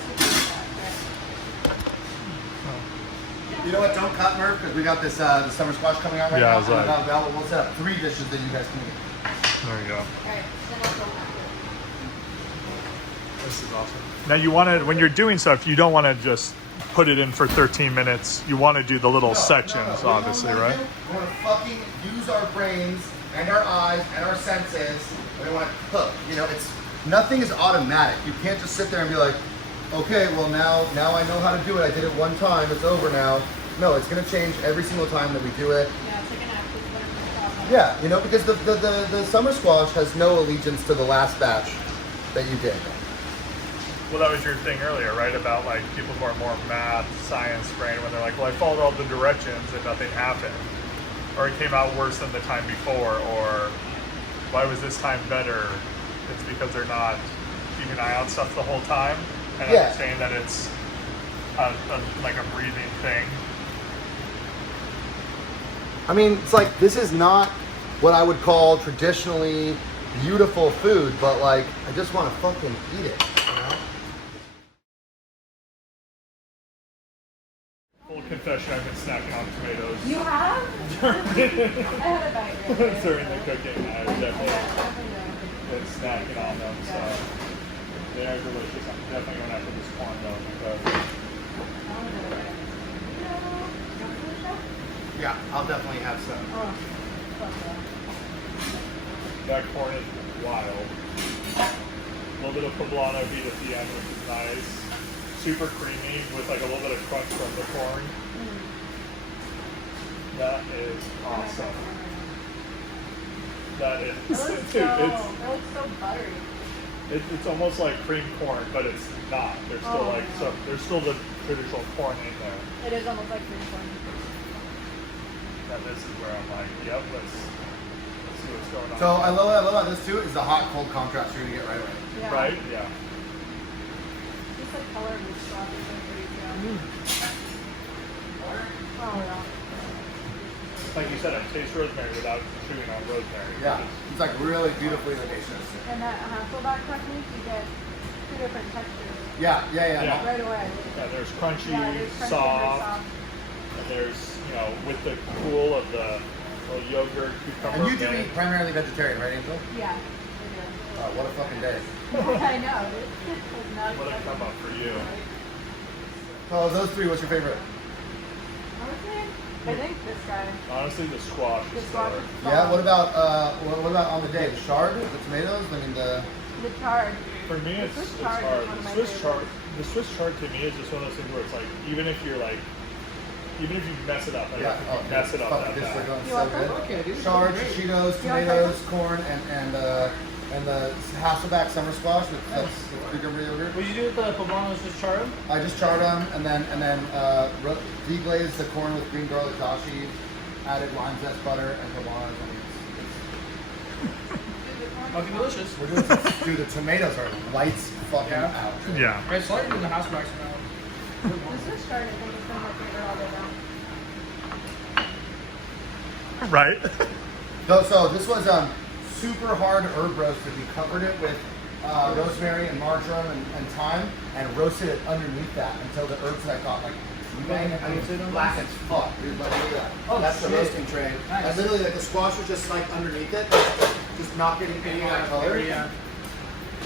You know what? Don't cut, Murph, because we got this the summer squash coming out right Yeah, now. I was like- And we'll set up 3 dishes that you guys can eat. There you go. Alright, then let's go back. This is awesome. Now you want to, when you're doing stuff, you don't want to just put it in for 13 minutes. You want to do the little sections, obviously, right? We want to fucking use our brains and our eyes and our senses. And we want to cook. You know, nothing is automatic. You can't just sit there and be like, okay, well now I know how to do it. I did it one time. It's over now. No, it's going to change every single time that we do it. Yeah, it's like an active process. Yeah, you know, because the summer squash has no allegiance to the last batch that you did. Well, that was your thing earlier, right? About like people who are more math, science brain, when they're like, well, I followed all the directions and nothing happened. Or it came out worse than the time before, or why was this time better? It's because they're not keeping an eye on stuff the whole time and Yeah. understanding that it's like a breathing thing. I mean, it's like, this is not what I would call traditionally beautiful food, but like, I just want to fucking eat it, you know? Full confession, I've been snacking on tomatoes. You have? I had a bite earlier. During the cooking. I've definitely been snacking on them, so they are delicious. I'm definitely going after this corn though, because Yeah, I'll definitely have some. that corn is wild. A little bit of poblano beet at the end, which is nice. Super creamy with like a little bit of crunch from the corn. That is awesome. That is. It looks so buttery. It's almost like cream corn, but it's not. There's still there's still the traditional corn in there. It is almost like cream corn. And this is where I'm like, yep, let's see what's going on. So I love about this too is the hot cold contrast you're gonna get right away. Yeah. Right? Yeah. Just the color of the strawberry is pretty good. Oh yeah. Like you said, I taste rosemary without chewing on rosemary. Yeah, it's like really beautifully delicious. And that Hasselback technique, you get 2 different textures Yeah. Yeah. right away. Yeah, there's crunchy, Yeah, there's crunchy, soft, and there's, you know, with the cool of the little yogurt, cucumber. And you do mint. eat primarily vegetarian, right, Angel? Yeah, we What a fucking day. do. I know. It's not What a come up for you. So of those 3, what's your favorite? I think this guy. Honestly, the squash The is squash stellar. is Yeah. solid. What about on the day? The chard, the tomatoes. I mean the. The chard. For me, it's Swiss it's chard is hard. one of my The Swiss chard to me is just one of those things where it's like, even if you mess it up, like Yeah. if you mess it up Fuck, that this is bad. going You so want good. some? Okay, dude. Chard, Great. Cheetos, You want tomatoes, some? corn, and the Hasselback summer squash with cucumber yogurt. What did you do with the poblanos? Just char them? I just charred them and then deglazed the corn with green garlic dashi, added lime zest butter and poblanos. Fucking delicious. We're doing some, dude. The tomatoes are lights fucking Yeah. out. Yeah. I saw you doing the house racks now. The Swiss chard, I think, is been my favorite all day long. Right? So this was super hard herb roasted. We covered it with rosemary and marjoram and thyme and roasted it underneath that until the herbs that got like black as fuck. Dude, like, look at that. Oh, that's the shit. roasting tray. Nice. And literally like the squash was just like underneath it, just not getting any color. Yeah.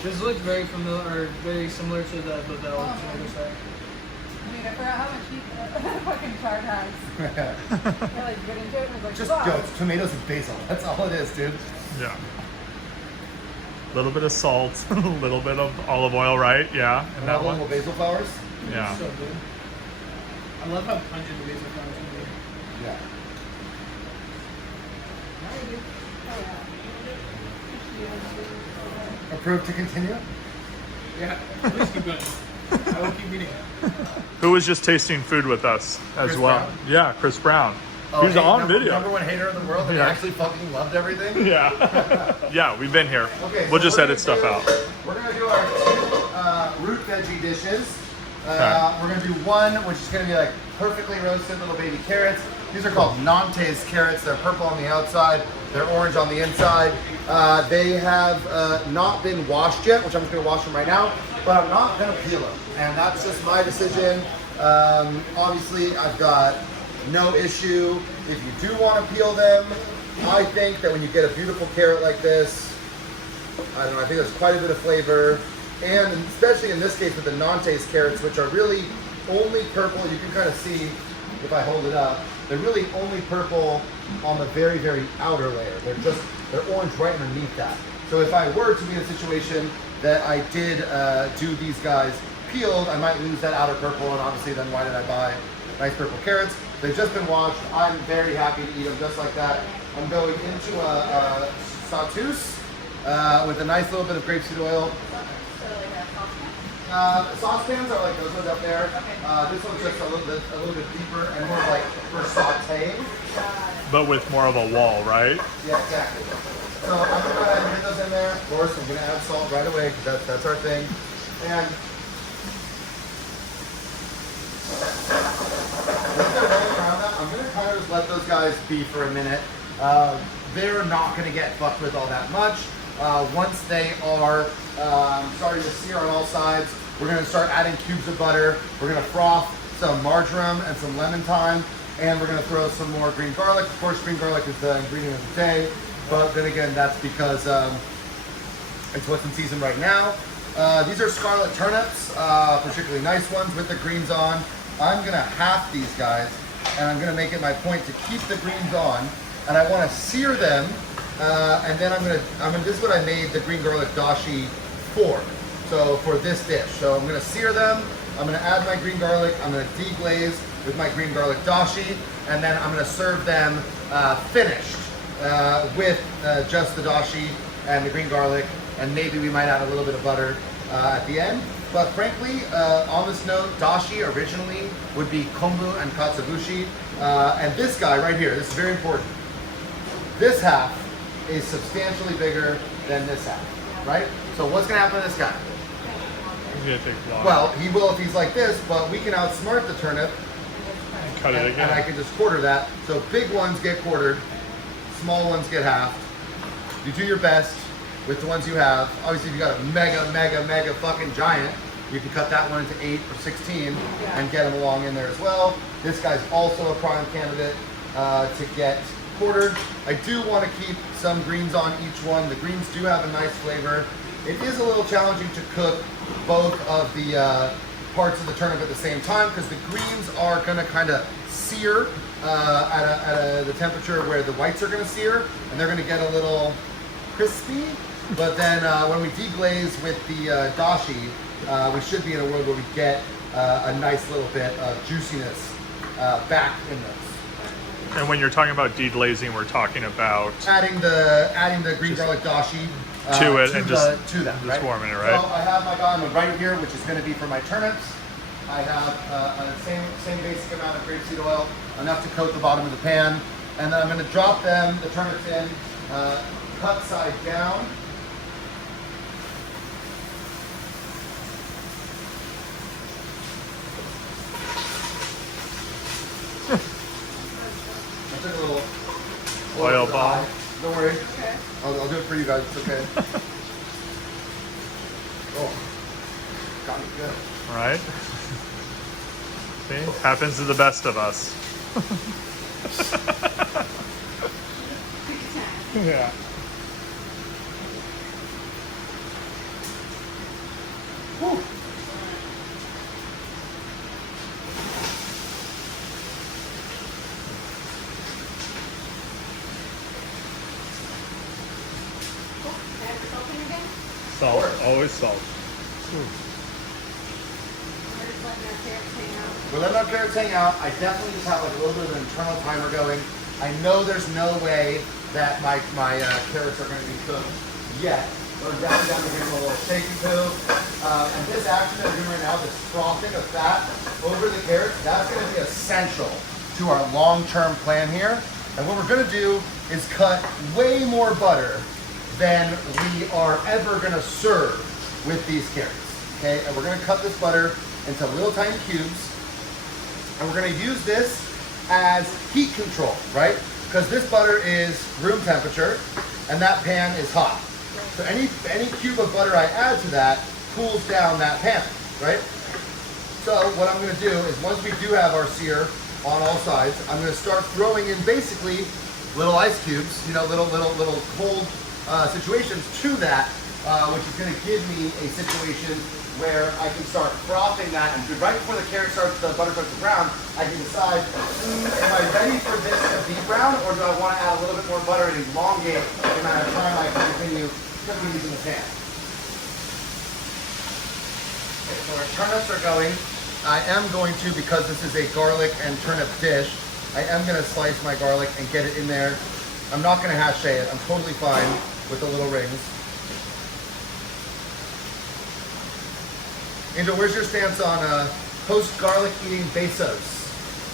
This looks very familiar, or very similar to the Babel tomato salad. Dude, I forgot how much heat the fucking chard has. I like get into it and it's like, Just fuck. yo, it's tomatoes and basil. That's all it is, dude. Yeah. A little bit of salt, a little bit of olive oil, right? Yeah. And that one. Little basil flowers. Yeah. So good. I love how pungent the basil flowers can be. Yeah. Approved to continue? Yeah, please keep going. I will keep eating it. Who was just tasting food with us as Chris well? Brown? Yeah, Chris Brown. Oh, He's hey, on number video. one hater in the world that Yeah. actually fucking loved everything. Yeah. Yeah, we've been here. Okay, We'll so just we're edit gonna stuff do- out. We're gonna do our two root veggie dishes. Okay. We're gonna do one, which is gonna be like perfectly roasted little baby carrots. These are called Nantes carrots. They're purple on the outside. They're orange on the inside. They have not been washed yet, which I'm just gonna wash them right now. But I'm not gonna peel them, and that's just my decision. Obviously, I've got no issue if you do want to peel them. I think that when you get a beautiful carrot like this, I don't know, I think there's quite a bit of flavor. And especially in this case with the Nantes carrots, which are really only purple. You can kind of see if I hold it up. They're really only purple on the very, very outer layer. They're orange right underneath that. So if I were to be in a situation that I did do these guys peeled, I might lose that outer purple, and obviously then why did I buy nice purple carrots? They've just been washed. I'm very happy to eat them just like that. I'm going into a sauteuse with a nice little bit of grapeseed oil. Saucepans are like those ones up there. This one's just a little bit deeper and more like for sauteing. But with more of a wall, right? Yeah, exactly. So I'm gonna go ahead and get those in there. Of course, I'm gonna add salt right away because that's our thing. And once they're rolling around that, I'm gonna kind of just let those guys be for a minute. They're not gonna get fucked with all that much. Once they are starting to sear on all sides, we're gonna start adding cubes of butter. We're gonna froth some marjoram and some lemon thyme, and we're gonna throw some more green garlic. Of course, green garlic is the ingredient of the day, but then again, that's because it's what's in season right now. These are scarlet turnips, particularly nice ones with the greens on. I'm gonna half these guys, and I'm gonna make it my point to keep the greens on, and I wanna sear them, and then I'm gonna, this is what I made the green garlic dashi for. So for this dish, so I'm gonna sear them, I'm gonna add my green garlic, I'm gonna deglaze with my green garlic dashi, and then I'm gonna serve them finished with just the dashi and the green garlic, and maybe we might add a little bit of butter at the end. But frankly, on this note, dashi originally would be kombu and katsubushi, and this guy right here, this is very important. This half is substantially bigger than this half, right? So what's gonna happen to this guy? He's gonna take a lot. Well, he will if he's like this, but we can outsmart the turnip, Cut it and again. I can just quarter that. So big ones get quartered, small ones get halved. You do your best with the ones you have. Obviously, if you got a mega fucking giant, you can cut that one into 8 or 16 and get them along in there as well. This guy's also a prime candidate to get quartered. I do want to keep some greens on each one. The greens do have a nice flavor. It is a little challenging to cook both of the parts of the turnip at the same time because the greens are going to kind of sear at the temperature where the whites are going to sear, and they're going to get a little crispy. But then when we deglaze with the dashi, we should be in a world where we get a nice little bit of juiciness back in those. And when you're talking about deglazing, we're talking about Adding the green garlic dashi to it and just that, right? warming it, right? So I have my garlic right here, which is going to be for my turnips. I have the same basic amount of grapeseed oil, enough to coat the bottom of the pan, and then I'm going to drop them, the turnips in, cut side down. I took a little Oil bomb. Don't worry. Okay. I'll do it for you guys. It's okay. Oh, got me good. Right? See? Happens to the best of us. Yeah. Whew. Add the salt in again? Salt. Always salt. We're just letting our carrots hang out. We're letting our carrots hang out. I definitely just have like a little bit of an internal timer going. I know there's no way that my carrots are going to be cooked yet. We're down to give them a little shaky poo. And this action that we're doing right now, this frothing of fat over the carrots, that's going to be essential to our long-term plan here. And what we're going to do is cut way more butter than we are ever going to serve with these carrots. Okay, and we're going to cut this butter into little tiny cubes. And we're going to use this as heat control, right? Because this butter is room temperature and that pan is hot. So any cube of butter I add to that cools down that pan, right? So what I'm going to do is once we do have our sear on all sides, I'm going to start throwing in basically little ice cubes, you know, little cold situations to that, which is going to give me a situation where I can start frothing that, and right before the butter starts to brown, I can decide, am I ready for this to be brown, or do I want to add a little bit more butter and elongate the amount of time I can continue cooking these in the pan. Okay, so our turnips are going. I am going to, because this is a garlic and turnip dish, I am going to slice my garlic and get it in there. I'm not going to haché it. I'm totally fine with the little rings. Angel, where's your stance on post-garlic eating besos?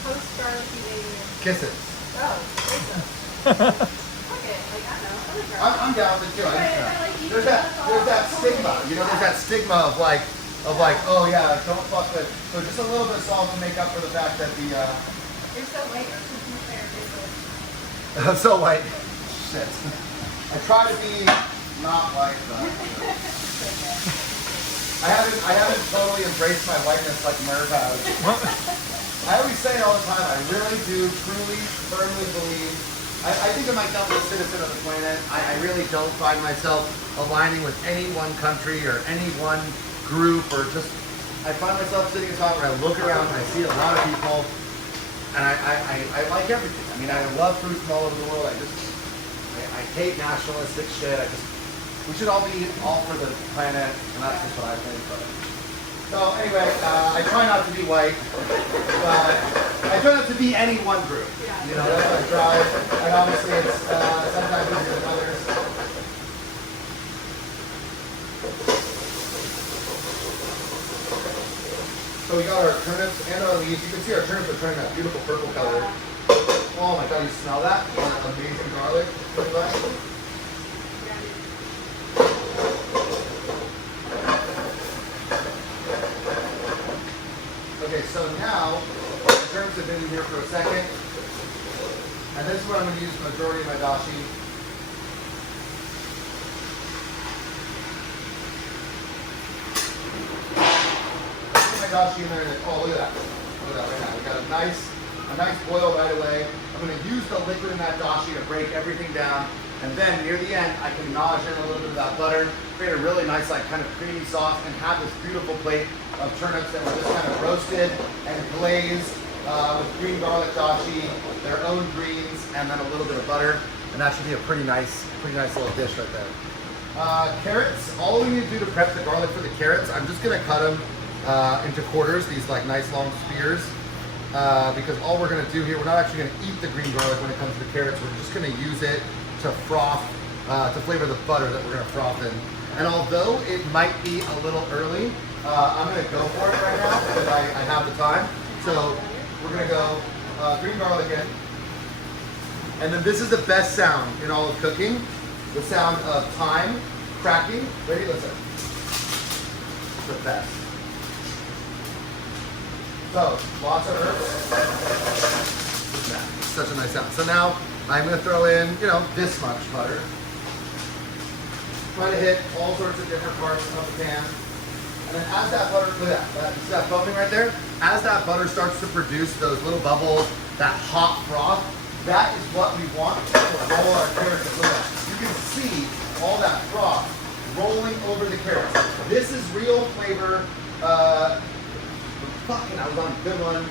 Post-garlic eating. Kisses. Oh, okay. Like, I don't know. I like garlic. I'm down with it too. I Right, just, I like eating there's that stigma. You know, there's that stigma of like, oh yeah, like, don't fuck with. So just a little bit of salt to make up for the fact that the. You're so white. I'm so white. Shit. I try to be not white, but. I haven't totally embraced my whiteness like Merv has. I always say it all the time. I really do, truly, firmly believe. I think I'm like a citizen of the planet. I really don't find myself aligning with any one country or any one group, or just. I find myself sitting at a time where I look around and I see a lot of people, and I like everything. I mean, I love fruit from all over the world. I hate nationalistic shit. We should all be all for the planet, and that's just what I think. But. So anyway, I try not to be white, but I try not to be any one group. You know, that's what I try. And obviously it's sometimes easier than others. So we got our turnips and our leaves. You can see our turnips are turning that beautiful purple color. Oh my god, you smell that? Amazing garlic. Okay, so now, the turnips have been in here for a second, and this is where I'm going to use the majority of my dashi. Put my dashi in there, and oh, look at that. Look at that right now. We got a nice boil right away. I'm going to use the liquid in that dashi to break everything down, and then near the end, I can nodge in a little bit of that butter, create a really nice, like, kind of creamy sauce, and have this beautiful plate of turnips that were just kind of roasted and glazed with green garlic dashi, their own greens, and then a little bit of butter, and that should be a pretty nice little dish right there. Carrots, all we need to do to prep the garlic for the carrots, I'm just gonna cut them into quarters, these like nice long spears, because all we're gonna do here, we're not actually gonna eat the green garlic when it comes to the carrots, we're just gonna use it to froth, to flavor the butter that we're gonna froth in. And although it might be a little early, I'm going to go for it right now because I have the time. So we're going to go green garlic in. And then this is the best sound in all of cooking. The sound of thyme cracking. Ready? Listen. It's the best. So, lots of herbs. Look at that. Such a nice sound. So now I'm going to throw in, you know, this much butter. Try to hit all sorts of different parts of the pan. And then as that butter, look at that, see that bubbling right there? As that butter starts to produce those little bubbles, that hot froth, that is what we want to roll our carrots in. Look at that. You can see all that froth rolling over the carrots. This is real flavor, fucking, I was on a good one.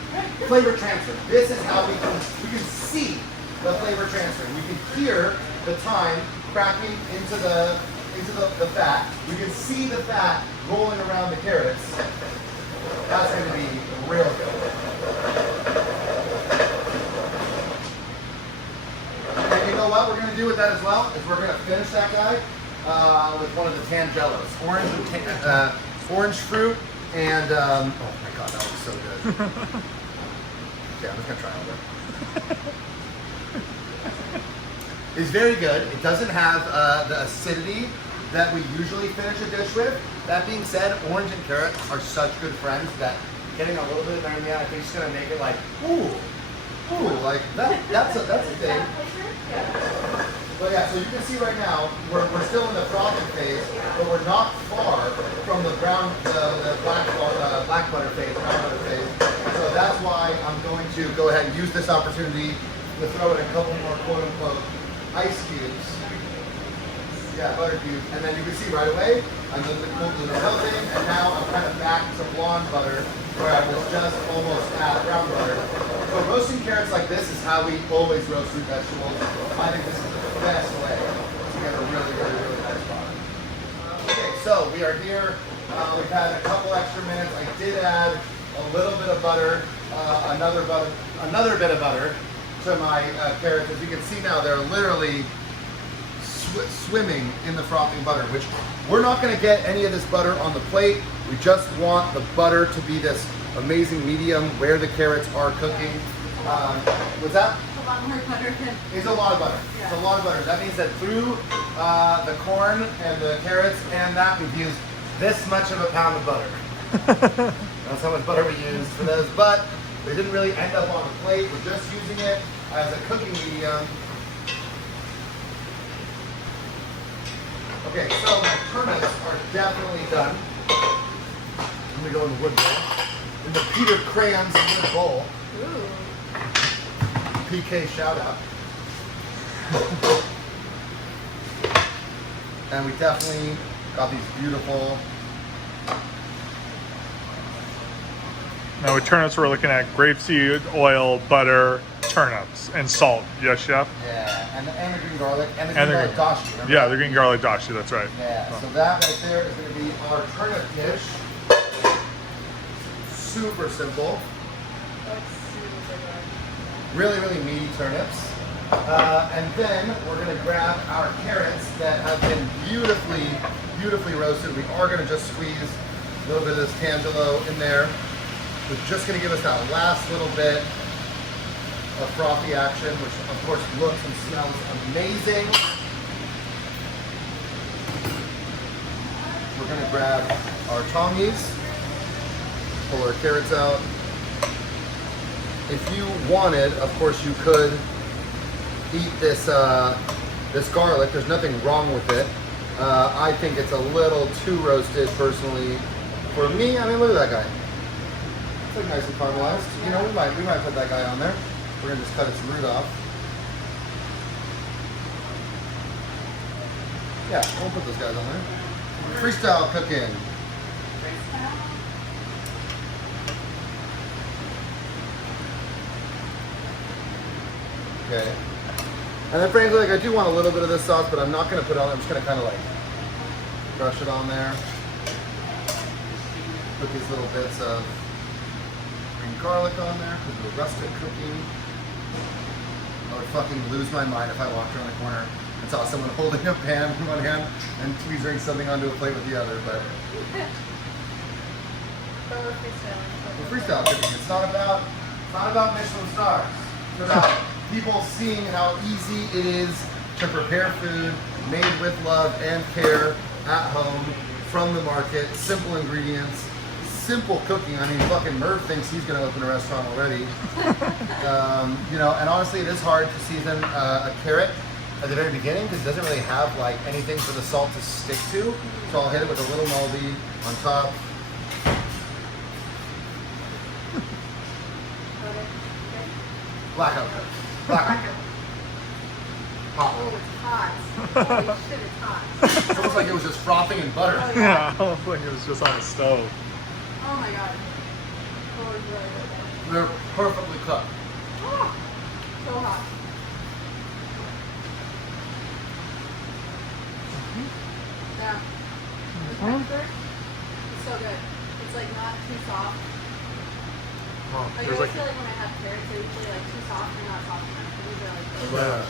Flavor transfer. This is how we can see the flavor transfer. We can hear the thyme cracking into the fat. We can see the fat rolling around the carrots. That's going to be real good. And you know what we're going to do with that as well? Is we're going to finish that guy with one of the tangelos. Orange fruit and, oh my god, that looks so good. Okay, I'm just going to try all that. It's very good. It doesn't have the acidity that we usually finish a dish with. That being said, orange and carrot are such good friends that getting a little bit of there, I think it's gonna make it like, ooh, like that's a thing. But yeah, so you can see right now, we're still in the frothing phase, but we're not far from the brown, the black butter phase, brown butter phase. So that's why I'm going to go ahead and use this opportunity to throw in a couple more quote unquote ice cubes. Yeah, butter cubes. And then you can see right away, I'm doing the cool blue melting, and now I'm kind of back to blonde butter, where I was just almost at brown butter. So roasting carrots like this is how we always roast root vegetables. I think this is the best way to get a really, really, really nice product. Okay, so we are here. We've had a couple extra minutes. I did add a little bit of butter, another bit of butter to my carrots. As you can see now, they're literally swimming in the frothing butter, which we're not going to get any of this butter on the plate. We just want the butter to be this amazing medium where the carrots are cooking. Was that? A lot more butter than... It's a lot of butter. Yeah. It's a lot of butter. That means that through the corn and the carrots and that, we've used this much of a pound of butter. That's how much butter we used for this, but they didn't really end up on the plate. We're just using it as a cooking medium. Okay, so my turnips are definitely done. I'm gonna go in the wood bowl. In the Peter Crayons wood bowl. Ooh. PK shout out. And we definitely got these beautiful. Now with turnips, we're looking at grapeseed, oil, butter, turnips, and salt. Yes, chef? Yeah, and the green garlic, and the green garlic dashi. Remember Yeah, that? the green garlic dashi, that's right. Yeah, so that right there is going to be our turnip dish. Super simple. That's super good. Really, really meaty turnips. And then we're going to grab our carrots that have been beautifully, beautifully roasted. We are going to just squeeze a little bit of this tangelo in there. It's just going to give us that last little bit of frothy action, which of course looks and smells amazing. We're going to grab our tongies, pull our carrots out. If you wanted, of course you could eat this this garlic. There's nothing wrong with it. I think it's a little too roasted personally for me. I mean, look at that guy. It's like nice and caramelized. You know, we might put that guy on there. We're gonna just cut its root off. Yeah, we'll put those guys on there. Freestyle cooking. Okay. And then frankly, like I do want a little bit of this sauce, but I'm not gonna put it on. I'm just gonna kind of like brush it on there. Put these little bits of green garlic on there because we're rustic cooking. I would fucking lose my mind if I walked around the corner and saw someone holding a pan in one hand and tweezering something onto a plate with the other. But we're freestyle cooking. It's not about Michelin stars. It's about people seeing how easy it is to prepare food made with love and care at home from the market. Simple ingredients, simple cooking. I mean, fucking Merv thinks he's gonna open a restaurant already. You know, and honestly, it is hard to season a carrot at the very beginning because it doesn't really have like anything for the salt to stick to. So I'll hit it with a little moldy on top. Blackout. Blackout. Hot. Oh, it's hot. Holy shit, it's hot. It's almost like it was just frothing in butter. Oh, Yeah, I was like it was just on the stove. Oh my god. Oh, it's really good. They're perfectly cooked. Oh, so hot. Yeah. The texture is so good. It's like not too soft. Oh, Like I there's always like feel like when I have carrots, they're usually like too soft or not soft enough. But these are like Yeah.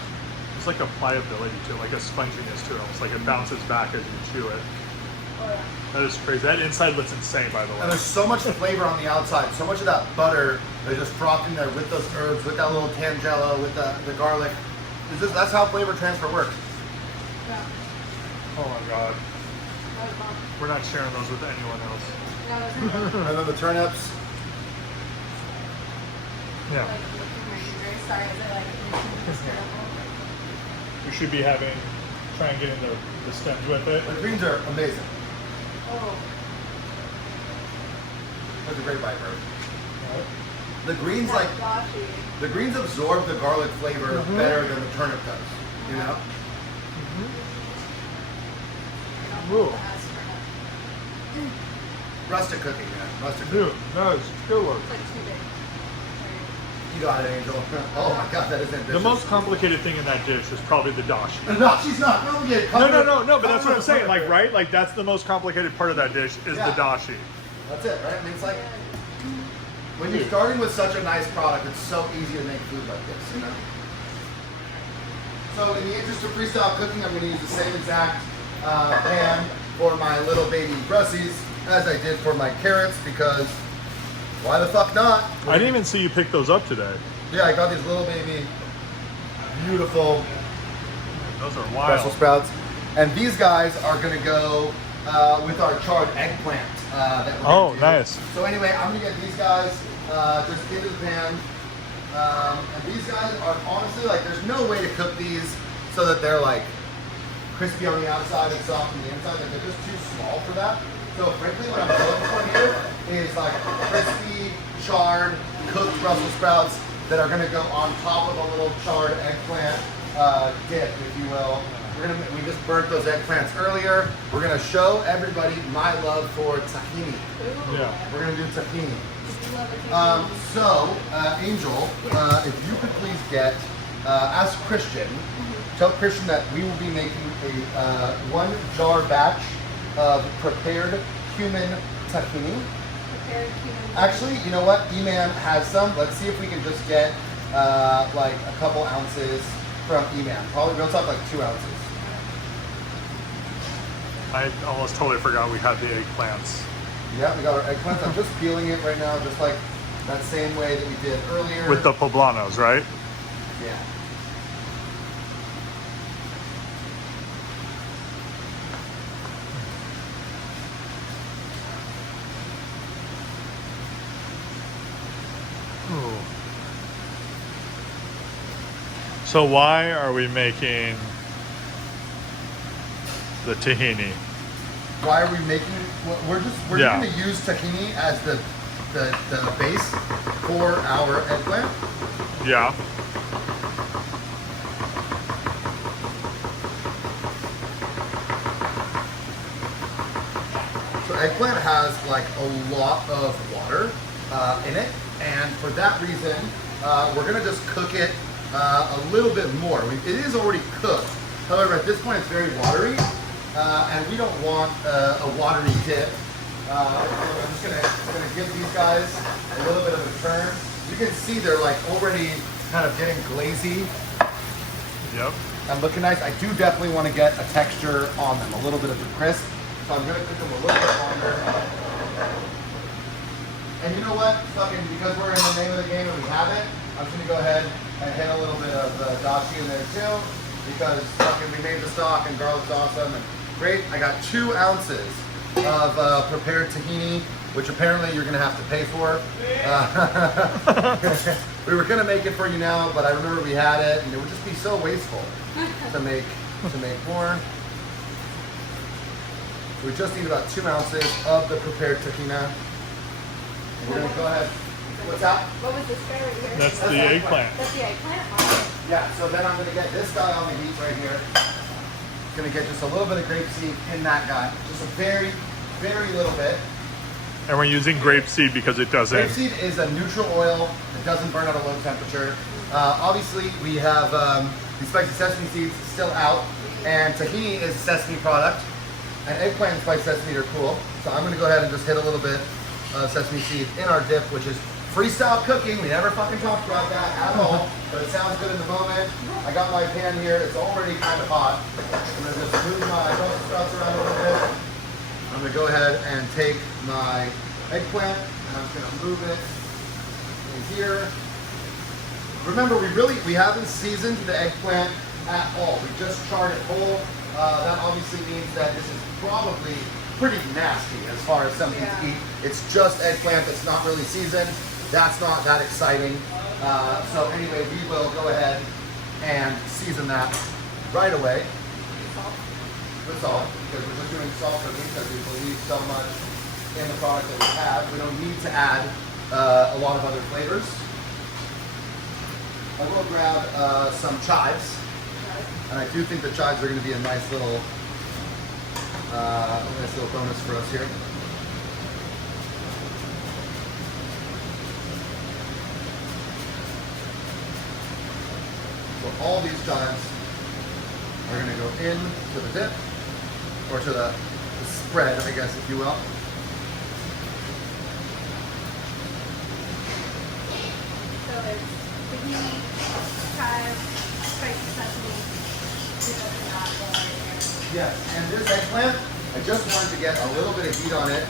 there's like a pliability to it, like a sponginess to it, almost like it bounces back as you chew it. oh yeah. That is crazy. That inside looks insane, by the And way. there's so much flavor on the outside, so much of that butter is just frothing there with those herbs, with that little tangelo, with the garlic. That's how flavor transfer works. Yeah. Oh my god, That was bomb. we're not sharing those with anyone else. Yeah, that was really good. And then the turnips. Yeah, Like looking right here. Very sorry as I like it's terrible. we should be try and get into the stems with it. The greens are amazing. Oh. That's a great bite, Bert. The greens That's like goshy. the greens absorb the garlic flavor better than the turnip does. You know? Ooh. Rustic cooking, man. Rustic cooking. Dude, that is killer. It's like too big. You got it, Angel. Oh my god, that is ambitious. The most complicated thing in that dish is probably the dashi. No, she's not. Don't get No, but that's what I'm saying. Like, right? Like, that's the most complicated part of that dish is Yeah. the dashi. That's it, right? I mean, it's like when you're starting with such a nice product, it's so easy to make food like this, you know? So in the interest of freestyle cooking, I'm going to use the same exact pan for my little baby Brussies as I did for my carrots because why the fuck not? I didn't even see you pick those up today. Yeah, I got these little baby, beautiful Those are Brussels wild. sprouts. And these guys are going to go with our charred eggplant. That we're Oh, gonna do. nice. So anyway, I'm going to get these guys just into the pan. And these guys are honestly, like, there's no way to cook these so that they're, like, crispy on the outside and soft on the inside. Like, they're just too small for that. So frankly, what I'm going for here is, like, crispy, charred, cooked Brussels sprouts that are going to go on top of a little charred eggplant dip, if you will. We just burnt those eggplants earlier. We're gonna show everybody my love for tahini. Yeah. We're gonna do tahini. Love it. So, Angel, if you could please get, as Christian, tell Christian that we will be making a 1 jar batch of prepared cumin tahini. Prepared cumin. Actually, you know what? E-Man has some. Let's see if we can just get like a couple ounces from E-Man. Probably, we'll talk like 2 ounces. I almost totally forgot we had the eggplants. Yeah, we got our eggplants. I'm just peeling it right now, just like that same way that we did earlier. With the poblanos, right? Yeah. Ooh. So why are we making the tahini? Why are we making? We're just Yeah. going to use tahini as the base for our eggplant. Yeah. So eggplant has like a lot of water in it, and for that reason, we're gonna just cook it a little bit more. It is already cooked. However, at this point, it's very watery, and we don't want a watery dip. So I'm just gonna give these guys a little bit of a turn. You can see they're like already kind of getting glazy Yep. and looking nice. I do definitely want to get a texture on them, a little bit of a crisp. So I'm gonna cook them a little bit longer. And you know what? Fucking, because we're in the name of the game and we have it, I'm just gonna go ahead and hit a little bit of dashi in there too, because fucking we made the stock and garlic's awesome and great. I got 2 ounces of prepared tahini. which apparently you're gonna have to pay for. We were gonna make it for you now, but I remember we had it, and it would just be so wasteful to make more. We just need about 2 ounces of the prepared tahina. And we're gonna go ahead. What's that? What was this guy right here? That's the eggplant. That's the eggplant? Wow. Yeah, so then I'm gonna get this guy on the heat right here. Gonna get just a little bit of grapeseed in that guy. Just a very, very little bit. And we're using grapeseed because it doesn't. Grapeseed is a neutral oil. It doesn't burn at a low temperature. Obviously, we have the spicy sesame seeds still out, and tahini is a sesame product, and eggplant and spiced sesame are cool. So I'm gonna go ahead and just hit a little bit of sesame seed in our dip, which is Freestyle Cooking. We never fucking talked about that at all, but it sounds good in the moment. I got my pan here. It's already kind of hot. I'm gonna just move my Brussels sprouts around a little bit. I'm gonna go ahead and take my eggplant and I'm just gonna move it in here. Remember, we haven't seasoned the eggplant at all. We just charred it whole. That obviously means that this is probably pretty nasty as far as something to eat. It's just eggplant that's not really seasoned. That's not that exciting. So anyway, we will go ahead and season that right away with salt, because we're just doing salt cooking because we believe so much in the product that we have. We don't need to add a lot of other flavors. I will grab some chives, and I do think the chives are going to be a nice little bonus for us here. So all these chives are going to go into the dip, or to the spread, I guess, if you will. So there's tahini, chives, spicy sesame, Yes, and this eggplant, I just wanted to get a little bit of heat on it.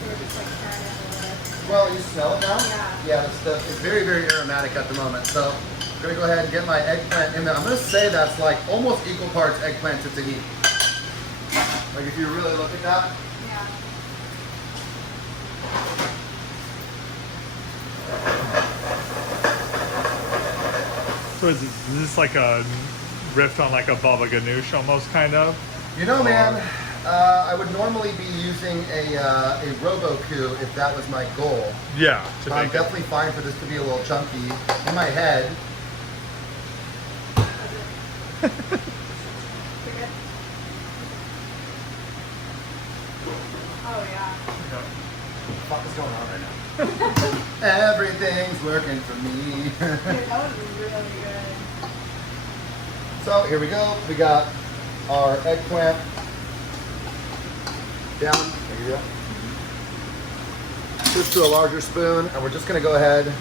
They're just like trying it a little bit. Well, you smell it now? Yeah. Yeah, it's very, very aromatic at the moment. So I'm gonna go ahead and get my eggplant in there. I'm gonna say that's like almost equal parts eggplant to tahini. Like if you really look at that. Yeah. So is this like a riff on like a baba ganoush almost, kind of? You know, man, I would normally be using a Roboku if that was my goal. Yeah, to I'm make it. definitely fine for this to be a little chunky. In my head, You're good? Oh yeah. what the fuck is going on right now? Everything's working for me. Dude, that was really good. So here we go. We got our eggplant down. There you go. Just to a larger spoon, and we're just gonna go ahead.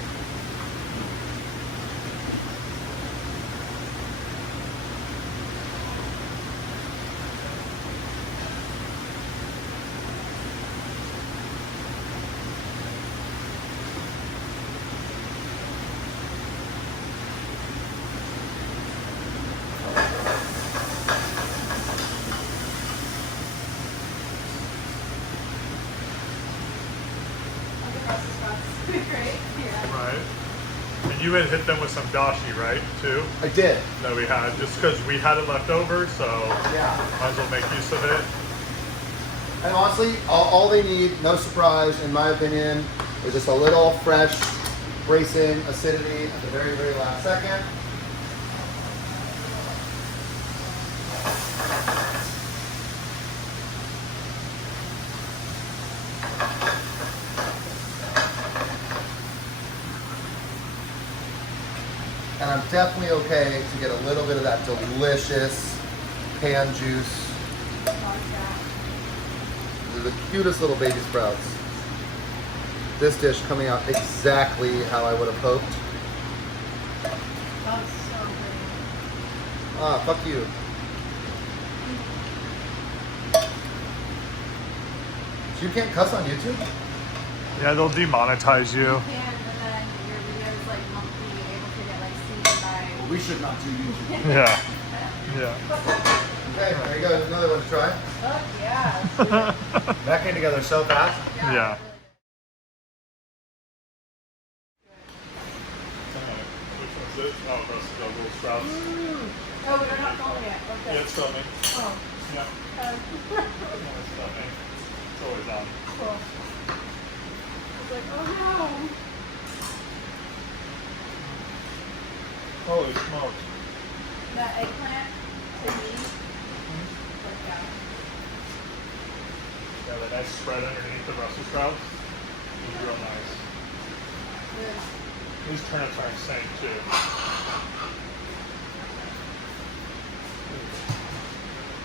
Great. Yeah. Right. And you had hit them with some dashi, right, too? I did. That we had, just because we had it left over, so Yeah. might as well make use of it. And honestly, all they need, no surprise, in my opinion, is just a little fresh bracing acidity at the very, very last second. And I'm definitely okay to get a little bit of that delicious pan juice. They're the cutest little baby sprouts. This dish coming out exactly how I would have hoped. That was so pretty. Ah, fuck you. So you can't cuss on YouTube? Yeah, they'll demonetize you. You can, but then your videos like won't be able to get like seen by. We should not do YouTube. Yeah. Yeah. Okay, there you go. Another one to try. Fuck yeah. That came together so fast. Yeah. Which one's it? Oh, that's the little sprouts. Oh, they're not calling it. Okay. Yeah, it's filming. Oh. Yeah. Okay. Yeah, it's filming. It's always on. Cool. I was like, oh no. Holy smokes. That eggplant to me. Like that. Yeah, the nice spread underneath the Brussels sprouts is real nice. Yeah. These turnips are insane too.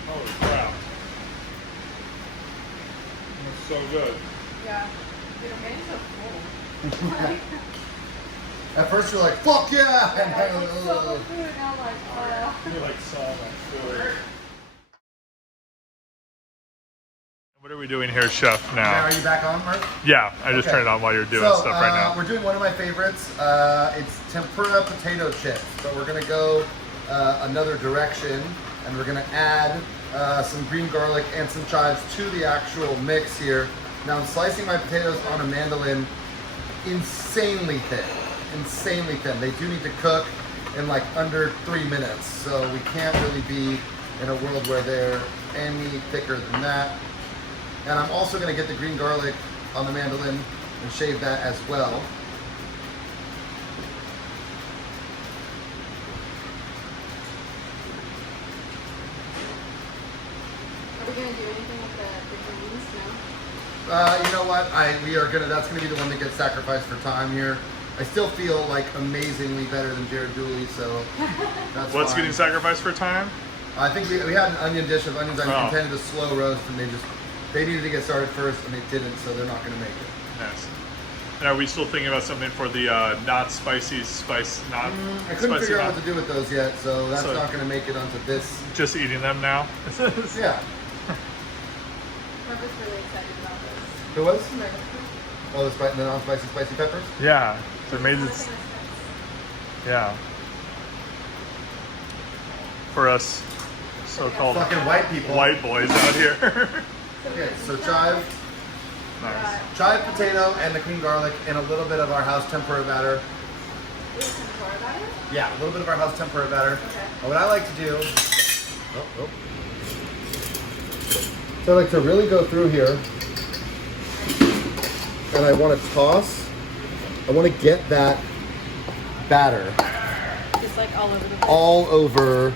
Holy crap. It's so good. Yeah. Dude, I'm getting so full. Like, At first you're like, fuck yeah! yeah, it's like so much food. Now I'm like, oh. You're like so much food. What are we doing here, Chef, now? Are you back on, Mark? Yeah, I just Okay. turned it on while you're doing stuff right now. We're doing one of my favorites. It's tempura potato chips, but we're gonna go another direction, and we're gonna add some green garlic and some chives to the actual mix here. Now I'm slicing my potatoes on a mandolin insanely thin. They do need to cook in like under 3 minutes, so we can't really be in a world where they're any thicker than that. And I'm also going to get the green garlic on the mandolin and shave that as well. Are we gonna do anything with the greens? No. You know what? That's gonna be the one that gets sacrificed for time here. I still feel like amazingly better than Jared Dooley, so that's What's fine. getting sacrificed for time? I think we had an onion dish of onions. I Oh. intended to slow roast, and they needed to get started first, and they didn't, so they're not gonna make it. Nice. And are we still thinking about something for the not spicy spice, not I couldn't spicy figure out not- what to do with those yet, so that's So- not gonna make it onto this. Just eating them now? Yeah. Mark was really excited about this. Who was? Mark. Oh, the non-spicy spicy peppers? Yeah. So it made it. Yeah. For us so-called Fucking white people. white boys out here. Okay, so chive, Nice. chive potato, and the green garlic, and a little bit of our house tempura batter. Is it tempura batter? Yeah, a little bit of our house tempura batter. Okay. And what I like to do, so I like to really go through here, and I want to toss. I want to get that batter Just like all over the place. all over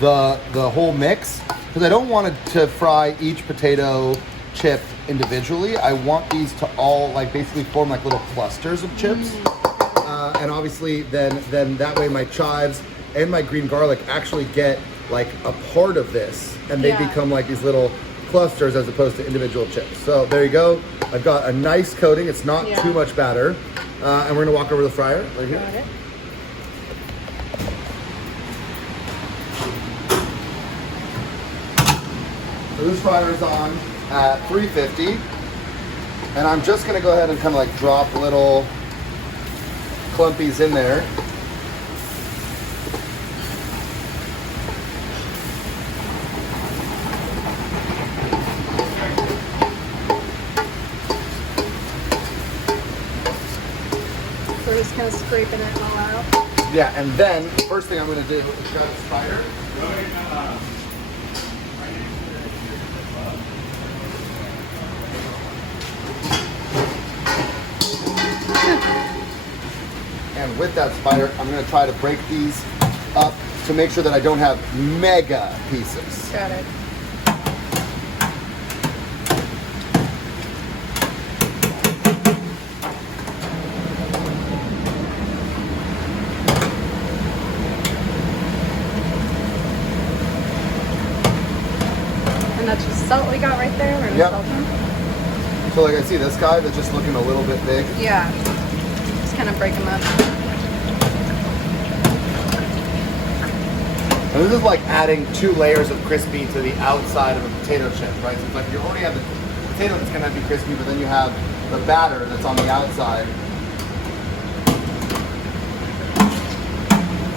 the whole mix, because I don't want it to fry each potato chip individually. I want these to all like basically form like little clusters of chips. And obviously then that way my chives and my green garlic actually get like a part of this, and they Yeah. become like these little clusters as opposed to individual chips. So there you go. I've got a nice coating. It's not Yeah. too much batter. And we're gonna walk over to the fryer right here. Got it. So this fryer is on at 350, and I'm just gonna go ahead and kind of like drop little clumpies in there. So we're just kind of scraping it all out. Yeah, and then first thing I'm gonna do is grab this fryer. And with that spider, I'm gonna try to break these up to make sure that I don't have mega pieces. Got it. And that's just salt we got right there? We're Yep. salting? So like I see this guy that's just looking a little bit big. Yeah. Just kind of break them up. And this is like adding 2 layers of crispy to the outside of a potato chip, right? So it's like you already have the potato that's gonna be crispy, but then you have the batter that's on the outside.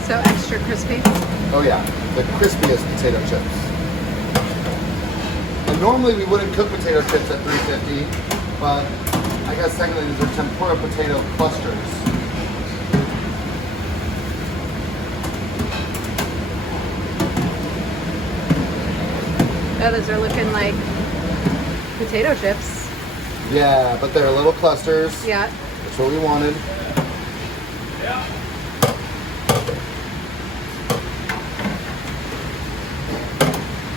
So extra crispy. Oh yeah, the crispiest potato chips. And normally we wouldn't cook potato chips at 350, but I guess technically these are tempura potato clusters. Oh, those are looking like potato chips. Yeah, but they're little clusters. Yeah. That's what we wanted.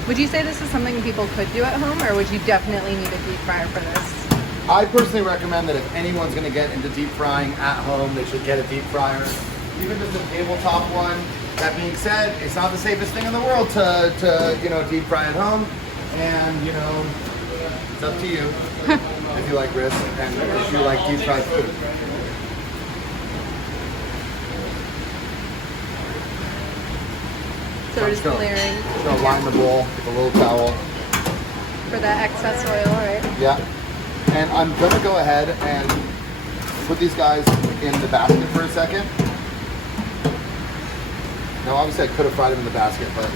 Would you say this is something people could do at home, or would you definitely need a deep fryer for this? I personally recommend that if anyone's going to get into deep frying at home, they should get a deep fryer, even just a tabletop one. That being said, it's not the safest thing in the world to deep fry at home, and it's up to you if you like risk and if you like deep fried food. So we're just clearing Just gonna line the bowl with a little towel. for that excess oil, right? Yeah. And I'm gonna go ahead and put these guys in the basket for a second. Now obviously I could have fried them in the basket, but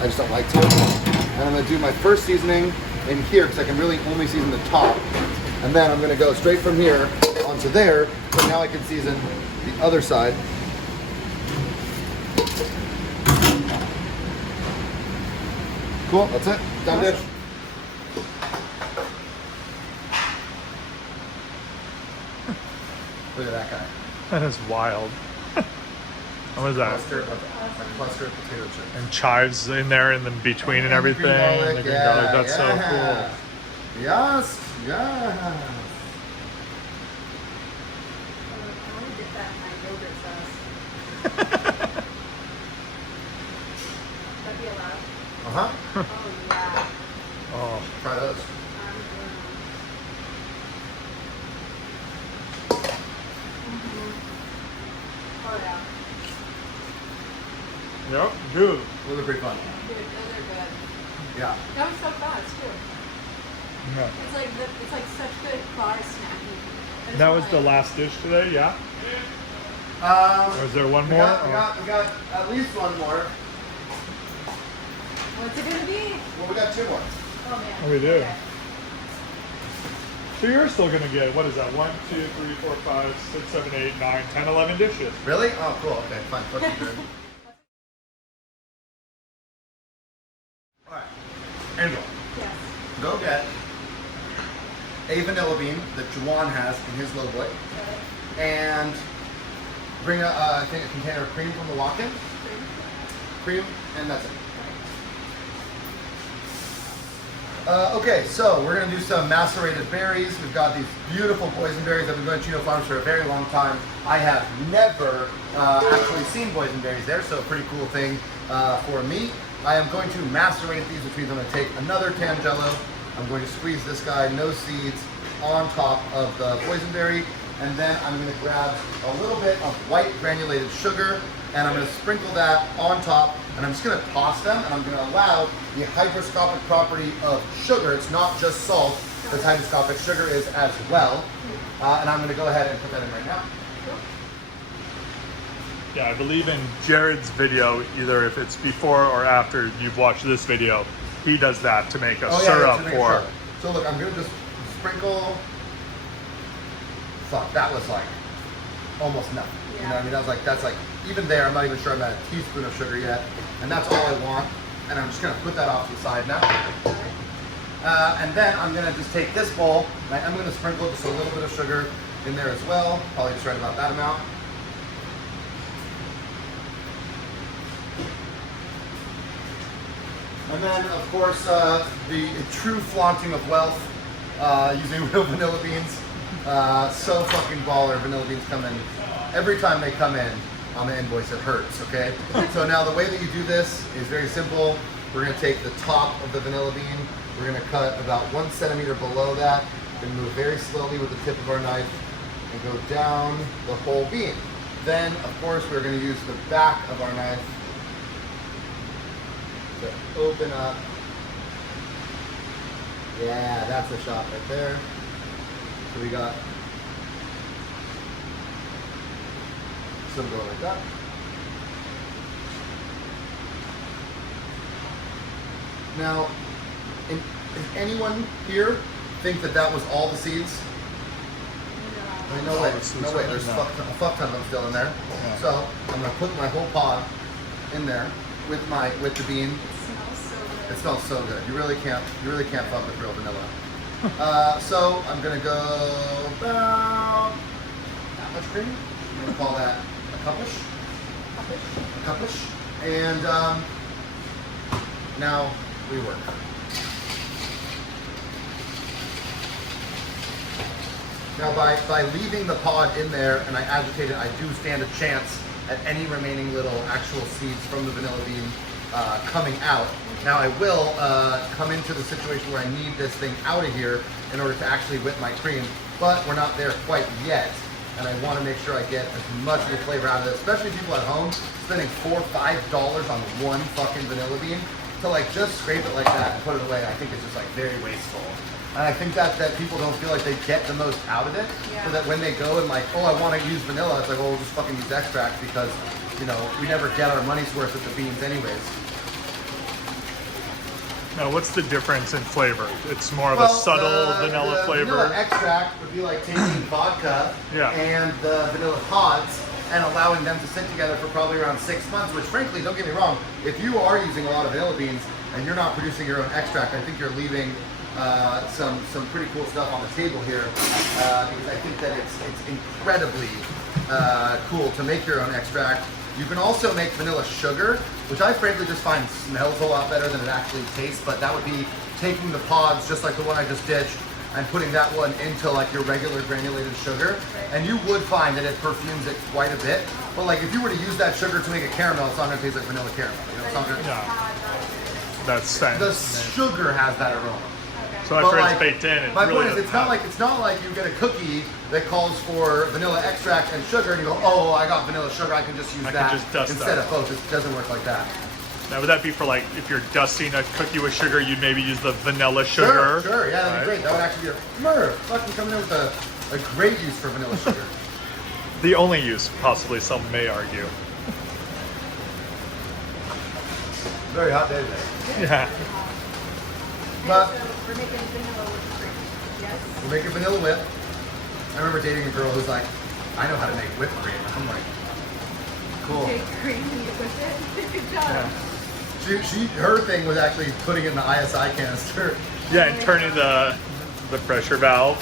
I just don't like to. And I'm gonna do my first seasoning in here because I can really only season the top. And then I'm gonna go straight from here onto there, so now I can season the other side. Cool, that's it. Done dish. Look at that guy. That is wild. What is that? A cluster of potato chips. And chives in there and then between and everything. Garlic, And the green garlic. That's so yeah. Yes, yes. I want to get that in my yogurt sauce. That'd be allowed. Uh-huh. Oh, yeah. cool. Oh, Try those. Oh, yeah. yep, dude. Those are pretty fun. Dude, those are good. Yeah. That was so fast, too. Yeah. It's like such good bar snacking. That was the last dish today, yeah? Or is there one We more? got at least one more. What's it gonna be? Well, we got two more. Oh, man. Oh, we do. Okay. So you're still gonna get, what is that? 1, 2, 3, 4, 5, 6, 7, 8, 9, 10, 11 dishes. Really? Oh, cool. Okay, fine. Fucking good. All right, Angel, Yes. go get a vanilla bean that Juwan has in his little boy, and bring I think a container of cream from the walk-in. Cream, and that's it. Okay, so we're gonna do some macerated berries. We've got these beautiful boysenberries. I've been going to Chino Farms for a very long time. I have never actually seen boysenberries there, so a pretty cool thing for me. I am going to macerate these, which means I'm gonna take another Tangelo. I'm going to squeeze this guy, no seeds, on top of the boysenberry, and then I'm gonna grab a little bit of white granulated sugar, and I'm gonna sprinkle that on top, and I'm just gonna toss them, and I'm gonna allow the hygroscopic property of sugar. It's not just salt, but hygroscopic sugar is as well. And I'm gonna go ahead and put that in right now. Yeah, I believe in Jared's video, either if it's before or after you've watched this video, he does that to make a syrup to make for. sure. So look, I'm gonna just sprinkle. Fuck, that was like almost nothing. You know what I mean? That's like, even there, I'm not even sure I'm at a teaspoon of sugar yet. And that's all I want. And I'm just gonna put that off to the side now. And then I'm gonna just take this bowl, and I'm gonna sprinkle just a little bit of sugar in there as well. Probably just right about that amount. And then, of course, the true flaunting of wealth, using real vanilla beans. So fucking baller. Vanilla beans come in. Every time they come in on the invoice, it hurts, okay? So now the way that you do this is very simple. We're gonna take the top of the vanilla bean. We're gonna cut about 1 centimeter below that. Then move very slowly with the tip of our knife and go down the whole bean. Then, of course, we're gonna use the back of our knife to open up. Yeah, that's the shot right there. So we got some go like that. Now, Does anyone here think that that was all the seeds? I mean, no way. No way. There's a fuck ton of them still in there. Yeah. So I'm gonna put my whole pod in there with the bean. It smells so good. You really can't fuck with real vanilla. So I'm gonna go about that much cream. I'm gonna call that a cupish. A cupish. And now we work. Now by leaving the pod in there and I agitate it, I do stand a chance at any remaining little actual seeds from the vanilla bean coming out. Now I will come into the situation where I need this thing out of here in order to actually whip my cream, but we're not there quite yet. And I want to make sure I get as much of the flavor out of it, especially people at home spending $4 or $5 on one fucking vanilla bean to like just scrape it like that and put it away. I think it's just like very wasteful. And I think that people don't feel like they get the most out of it, so that when they go and like, oh, I want to use vanilla, it's like, oh, we'll just fucking use extract because, you know, we never get our money's worth with the beans anyways. Now, what's the difference in flavor? It's more of a subtle vanilla flavor. Vanilla extract would be like taking vodka Yeah. and the vanilla pods and allowing them to sit together for probably around 6 months, which frankly, don't get me wrong, if you are using a lot of vanilla beans and you're not producing your own extract, I think you're leaving some pretty cool stuff on the table here because I think that it's incredibly cool to make your own extract. You can also make vanilla sugar, which I frankly just find smells a lot better than it actually tastes, but that would be taking the pods, just like the one I just ditched, and putting that one into like your regular granulated sugar. And you would find that it perfumes it quite a bit. But like if you were to use that sugar to make a caramel, it's not gonna taste like vanilla caramel. You know, it's not gonna, That's sense. the sugar has that aroma. So after But, it's like, baked in, it my really point is, it's not like you get a cookie that calls for vanilla extract and sugar, and you go, oh, I got vanilla sugar, I can just use I can that just dust instead that. of both. It doesn't work like that. Now, would that be for like if you're dusting a cookie with sugar, you'd maybe use the vanilla sugar? Sure, yeah, that'd right? be great. That would actually be fucking coming in with a great use for vanilla sugar. The only use, possibly, some may argue. Very hot day today. Yeah. But We're making vanilla with cream. Yes? we're making vanilla whip. I remember dating a girl who's like, I know how to make whipped cream. I'm like, cool. Take cream and you whip it. Good job. Her thing was actually putting it in the ISI canister. Yeah, and turning the pressure valve.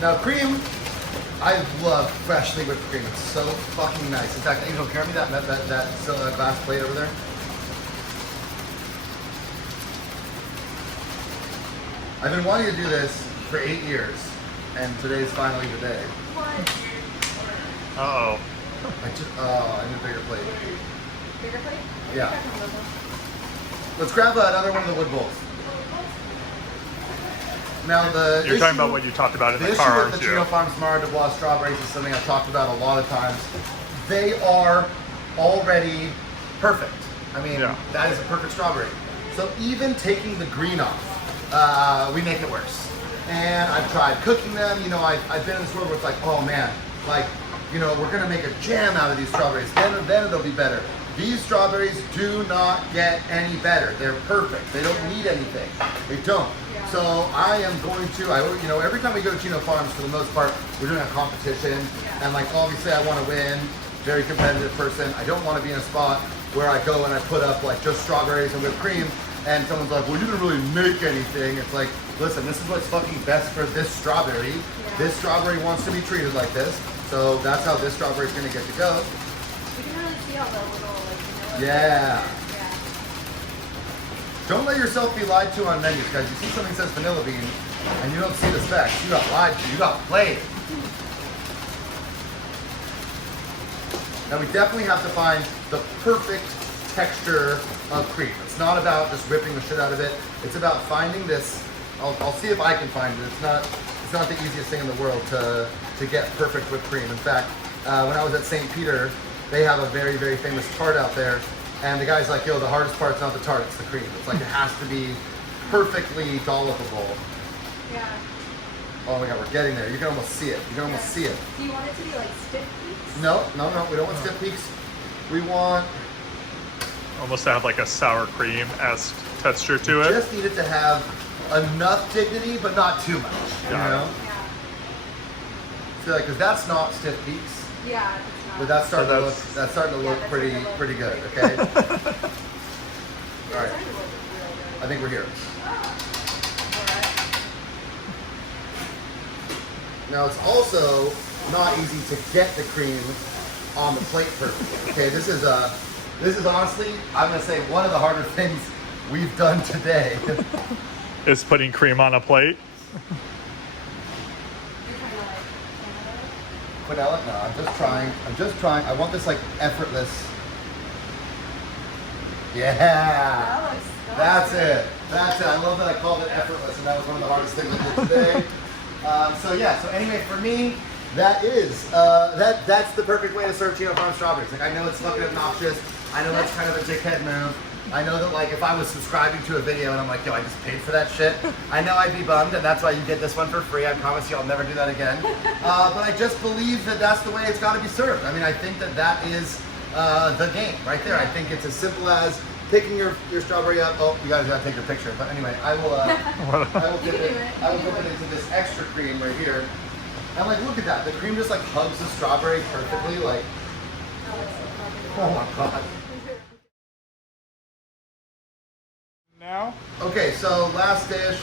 Now cream, I love freshly whipped cream. It's so fucking nice. In fact, Angel, carry me that glass plate over there. I've been wanting to do this for 8 years, and today's finally the day. Uh-oh. I need a bigger plate. Bigger plate? Yeah. Let's grab another one of the wood bowls. Now You're talking about what you talked about in the issue car, with aren't the you? Chino Farms Mara de Bois strawberries is something I've talked about a lot of times. They are already perfect. I mean, that is a perfect strawberry. So even taking the green off, we make it worse. And I've tried cooking them. You know, I've been in this world where it's like, oh man, like, you know, we're gonna make a jam out of these strawberries. Then it'll be better. These strawberries do not get any better. They're perfect. They don't need anything. They don't. So I am going to, you know, every time we go to Chino Farms, for the most part, we're doing a competition. And like, obviously I want to win. Very competitive person. I don't want to be in a spot where I go and I put up like just strawberries and whipped cream and someone's like, well, you didn't really make anything. It's like, listen, this is what's fucking best for this strawberry. This strawberry wants to be treated like this. So that's how this strawberry is going to get to go. You can really see all the little, like, vanilla. Yeah. Don't let yourself be lied to on menus, guys. You see something that says vanilla bean and you don't see the specs. You got lied to. You got played. Now we definitely have to find the perfect texture of cream. It's not about just ripping the shit out of it. It's about finding this. I'll see if I can find it. It's not the easiest thing in the world to get perfect whipped cream. In fact, when I was at St. Peter, they have a very, very famous tart out there. And the guy's like, yo, the hardest part's not the tart, it's the cream. It's like, it has to be perfectly dollopable. Yeah. Oh my God, we're getting there. You can almost see it. You can almost see it. Do you want it to be like stiff peaks? No, we don't want stiff peaks. We want almost to have like a sour cream-esque texture to it. Just need it to have enough dignity, but not too much. You Got it. know? Yeah. So, like, 'cause that's not stiff peaks, Yeah, it's not. but that's starting to look. that's- That's starting to look that's pretty starting to look pretty good. pretty Okay. All It's right. starting to look real good. I think we're here. Alright. Now it's also not easy to get the cream on the plate perfectly. Okay, this is honestly, I'm gonna say one of the harder things we've done today. Is putting cream on a plate. You're kind of like, Quinella, no, I'm just trying. I want this like effortless. Yeah, that looks that's it. That's it. I love that I called it effortless, and that was one of the hardest things I did today. So yeah, so anyway, for me, that is that's the perfect way to serve Chino Farms strawberries. Like, I know it's fucking obnoxious. I know that's kind of a dickhead move. I know that, like, if I was subscribing to a video and I'm like, yo, I just paid for that shit, I know I'd be bummed, and that's why you get this one for free. I promise you I'll never do that again. But I just believe that that's the way it's got to be served. I mean, I think that that is the game right there. I think it's as simple as picking your strawberry up. Oh, you guys got to take your picture. But anyway, I will dip it into this extra cream right here. And, like, look at that. The cream just, like, hugs the strawberry perfectly. Like, oh my God. Now? Okay, so last dish,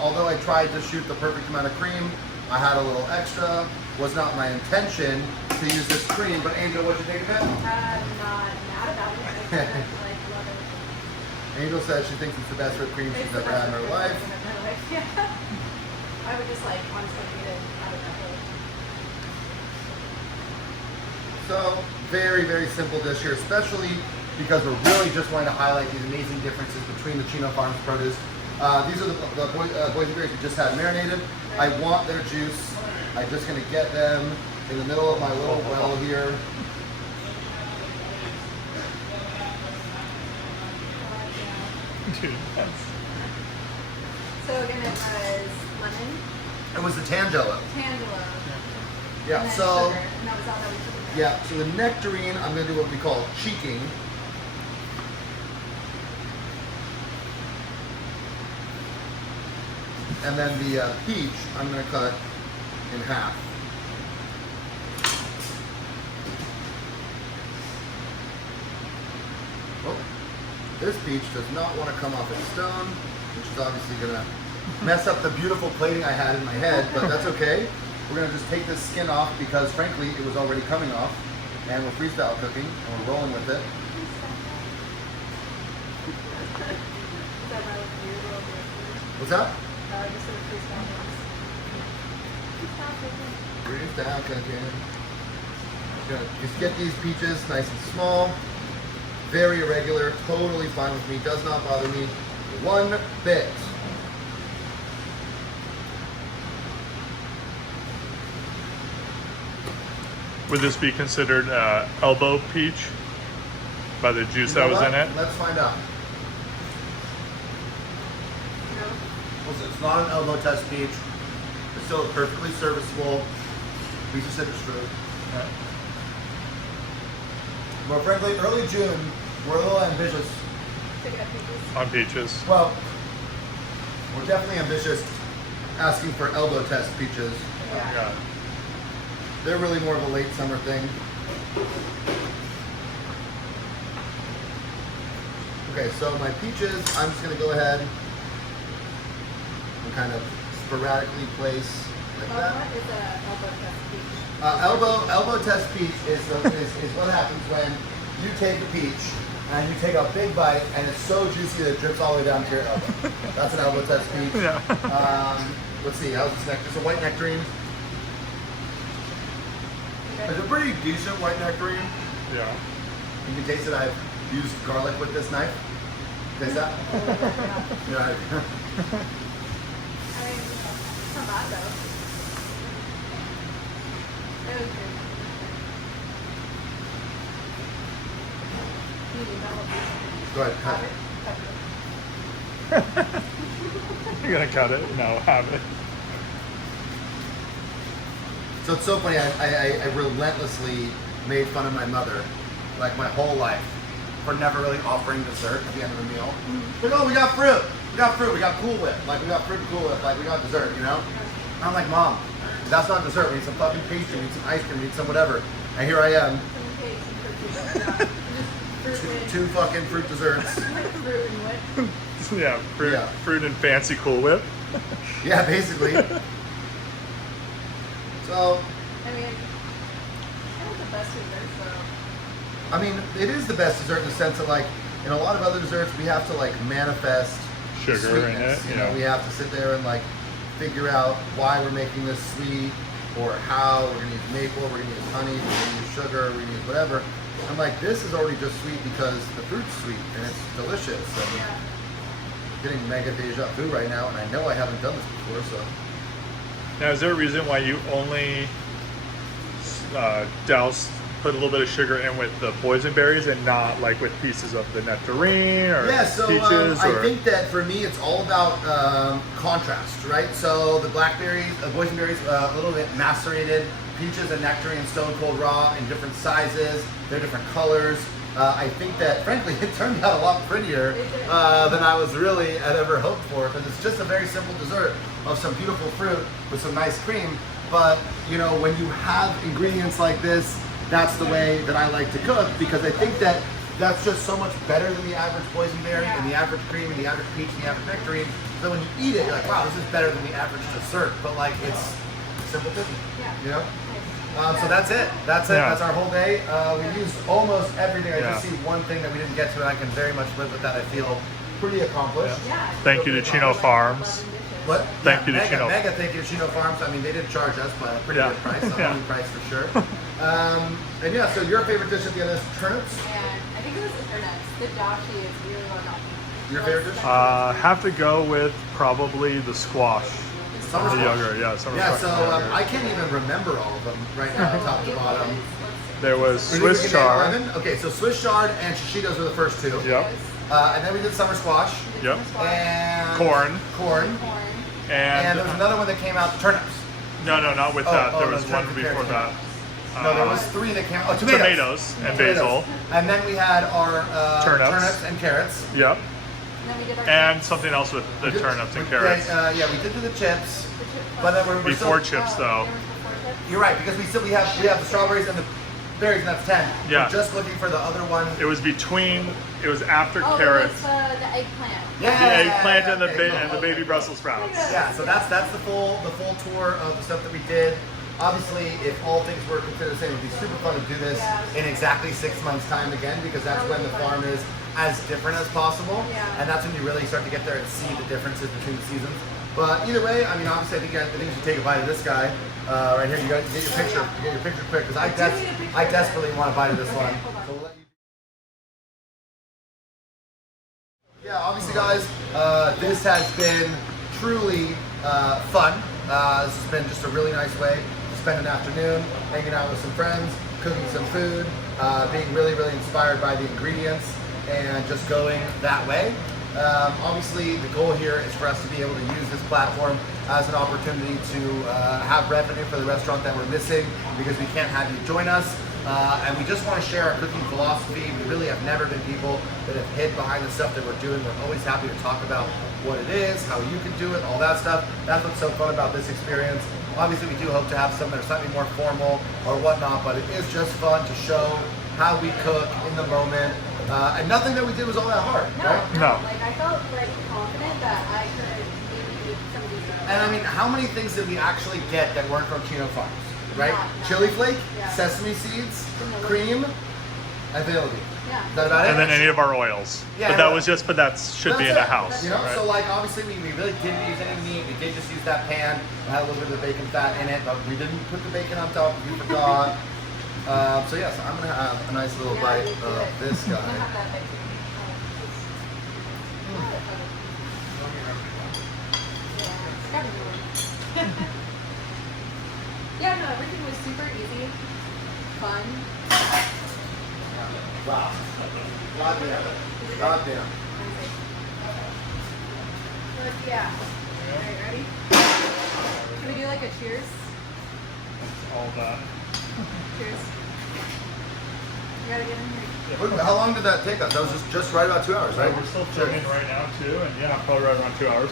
although I tried to shoot the perfect amount of cream, I had a little extra. Was not my intention to use this cream, but Angel, what'd you think of it? I'm not mad about it. I like love it. Angel says she thinks it's the best whipped cream It's she's the ever best had in her whipped life. cream I've ever had in my life. Yeah. I would just like honestly eat it out of that plate. So, very, very simple dish here, especially because we're really just wanting to highlight these amazing differences between the Chino Farms produce. These are the boysenberries we just had marinated. I want their juice. I'm just going to get them in the middle of my little well here. Dude, that's... So again, it was lemon, It was the tangelo. tangelo, Yeah, and then so, sugar, and that was all that we took. yeah, so the nectarine, I'm going to do what we call cheeking. And then the peach, I'm going to cut in half. Oh, this peach does not want to come off its stone, which is obviously going to mess up the beautiful plating I had in my head, but that's okay. We're going to just take this skin off because, frankly, it was already coming off. And we're freestyle cooking, and we're rolling with it. Is that my like weird little weird? What's that? Just sort of freestyle mix. Freestyle cooking. Just get these peaches nice and small. Very irregular, totally fine with me. Does not bother me one bit. Would this be considered elbow peach by the juice that was in it? Let's find out. Listen, it's not an elbow test peach. It's still a perfectly serviceable piece of citrus fruit. But frankly, early June, we're a little ambitious. Pick up peaches. On peaches. Well, we're definitely ambitious asking for elbow test peaches. Yeah. They're really more of a late summer thing. Okay, so my peaches, I'm just gonna go ahead and kind of sporadically place like that. What is a elbow test peach? Elbow test peach is what happens when you take a peach and you take a big bite and it's so juicy that it drips all the way down to your elbow. That's an elbow test peach. Yeah. Let's see, how's this nectar? It's a white nectarine. It's a pretty decent white nectarine. Yeah. You can taste it. I've used garlic with this knife. Taste that? Yeah. I mean, it's not bad though. It was good. Go ahead, cut it. You're gonna cut it? No, have it. So it's so funny. I relentlessly made fun of my mother, like my whole life, for never really offering dessert at the end of the meal. Like, oh, we got fruit. We got fruit. We got Cool Whip. Like, we got fruit and Cool Whip. Like, we got dessert, you know? And I'm like, Mom, that's not dessert. We need some fucking pastry. We need some ice cream. We need some whatever. And here I am. Two fucking fruit desserts. Yeah, fruit, Yeah. fruit and fancy Cool Whip. Yeah, basically. So, I mean, kind of the best dessert though. I mean, it is the best dessert in the sense that, like, in a lot of other desserts, we have to, like, manifest Sugar in sweetness. it, You know, yeah. we have to sit there and, like, figure out why we're making this sweet, or how we're gonna use maple, we're gonna use honey, we're gonna use sugar, we're gonna use whatever. I'm like, this is already just sweet because the fruit's sweet and it's delicious. And getting mega deja vu right now, and I know I haven't done this before, so. Now, is there a reason why you only put a little bit of sugar in with the boysenberries and not like with pieces of the nectarine or Yeah, so peaches? I think that for me it's all about contrast, right? So the blackberries, boysenberries, a little bit macerated, peaches and nectarine, stone cold raw in different sizes, they're different colors. I think that frankly it turned out a lot prettier than I was really had ever hoped for, because it's just a very simple dessert of some beautiful fruit with some nice cream. But you know, when you have ingredients like this, that's the way that I like to cook, because I think that that's just so much better than the average boysenberry and the average cream and the average peach and the average nectarine. So when you eat it, you're like, wow, this is better than the average dessert. But like, it's simple cooking, you know? So that's it. That's it. Yeah. That's our whole day. We used almost everything. I Yeah. just see one thing that we didn't get to, and I can very much live with that. I feel pretty accomplished. Thank you to Chino Farms. What? Thank you to mega, Chino. Mega thank you to Chino Farms. I mean, they did charge us by a pretty Yeah. good price, a Yeah. homely price for sure. And yeah, so your favorite dish at the end of this, turnips? And I think it was the turnips. The dashi is really well done. Your favorite dish? Have to go with probably the squash. Summer The squash. yogurt, yeah. Summer Yeah, squash so and yogurt. I can't even remember all of them right now, top to bottom. There was Did we Swiss give me chard. 11? Okay, so Swiss chard and shishitos were the first two. Yep. And then we did summer squash. Yep. And Corn. Corn. And And there was another one that came out, turnips. no, not with Oh, that. oh, There no, was one turnips before and that. No, there was three that came out. Oh, tomatoes. Tomatoes and basil. And then we had our Turnips. and carrots. Yep. And then we did our And something else with the We did- turnips and we- carrots. Yeah, we did do the chips. But then we're Before still, chips, though. You're right, because we have the strawberries and the berries, and that's 10. Yeah. We're just looking for the other one. It was after Oh, carrots. it was the eggplant. Yeah. The eggplant and okay, and the okay. baby Brussels sprouts. Yeah, so that's the full tour of the stuff that we did. Obviously, if all things were considered the same, it would be super fun to do this in exactly 6 months' time again, because that's when the farm is as different as possible, and that's when you really start to get there and see the differences between the seasons. But either way, I mean, obviously, I think you should take a bite of this guy right here. You got to get your picture. You get your picture quick, because I desperately want a bite of this one. So we'll let you. Yeah, obviously, guys, this has been truly fun. This has been just a really nice way to spend an afternoon, hanging out with some friends, cooking some food, being really, really inspired by the ingredients, and just going that way. Obviously, the goal here is for us to be able to use this platform as an opportunity to have revenue for the restaurant that we're missing, because we can't have you join us. And we just want to share our cooking philosophy. We really have never been people that have hid behind the stuff that we're doing. We're always happy to talk about what it is, how you can do it, all that stuff. That's what's so fun about this experience. Obviously, we do hope to have some that are slightly more formal or whatnot, but it is just fun to show how we cook in the moment. And nothing that we did was all that hard, right? No. Like, I felt like confident that I could maybe eat some of these. And I mean, how many things did we actually get that weren't from Chino Farms, right? Yeah. Chili flake, Yeah. sesame seeds, Vanilla. cream, and vanilla bean. Yeah. Is that about it? And then any of our oils. Yeah, But that no. was just, but that should be in That's the it. house. You know, right? so like obviously we really didn't use any meat. We did just use that pan. It had a little bit of the bacon fat in it, but we didn't put the bacon on top. We forgot. So yeah, so I'm gonna have a nice little bite of this I guy. have that big. Yeah, no, everything was super easy, fun. Wow. Goddamn. Goddamn. But yeah. Alright, ready? Can we do like a cheers? All that. Cheers. gotta get in here. Look, how long did that take us? That was just right about 2 hours, right? We're still filming right now too, and yeah, probably right around 2 hours.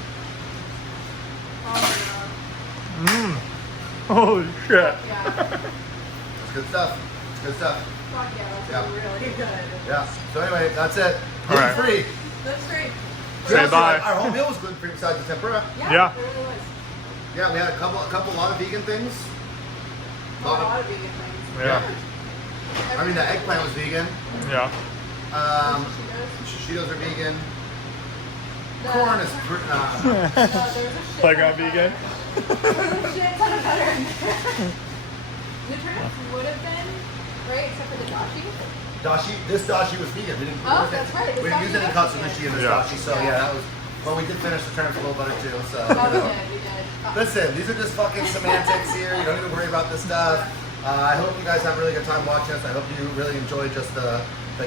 Oh my god. Holy shit. Yeah. It's good stuff. It's good stuff. Fuck yeah, that's Yeah. really good. Yeah. So anyway, that's it. All right. Gluten-free. That's great. Say bye. Our whole meal was gluten-free besides the tempura. Yeah. It really was. Yeah, we had a lot of vegan things. A lot of vegan things. Yeah. I mean, the eggplant was vegan. Yeah. Shishitos are vegan. The- Corn is there's a shit Playground ton of vegan. butter. There's a shit ton of butter in there. The turnips would have been, right, except for the dashi. This dashi was vegan. We didn't. Oh, that's right. We didn't use any katsuobushi in this Yeah. dashi, so yeah, that was. But we did finish the turnips with a little butter too. So. Oh, we did. Listen, these are just fucking semantics here. You don't even worry about this stuff. I hope you guys have a really good time watching us. I hope you really enjoy just the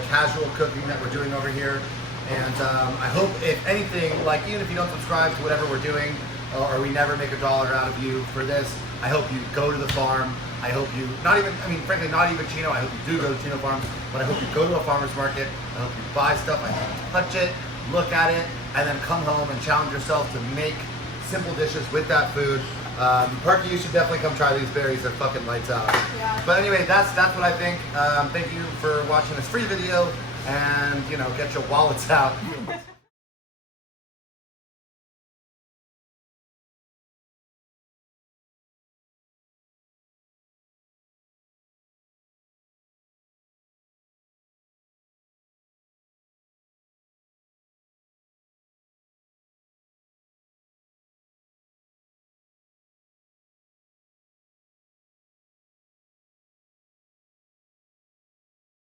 casual cooking that we're doing over here. And I hope, if anything, like even if you don't subscribe to whatever we're doing, or we never make $1 out of you for this, I hope you go to the farm. I hope you, frankly, not even Chino. I hope you do go to Chino Farms, but I hope you go to a farmer's market. I hope you buy stuff. I hope you touch it, look at it, and then come home and challenge yourself to make simple dishes with that food. Perky, you should definitely come try these berries. They're fucking lights out. Yeah. But anyway, that's what I think. Thank you for watching this free video, and get your wallets out.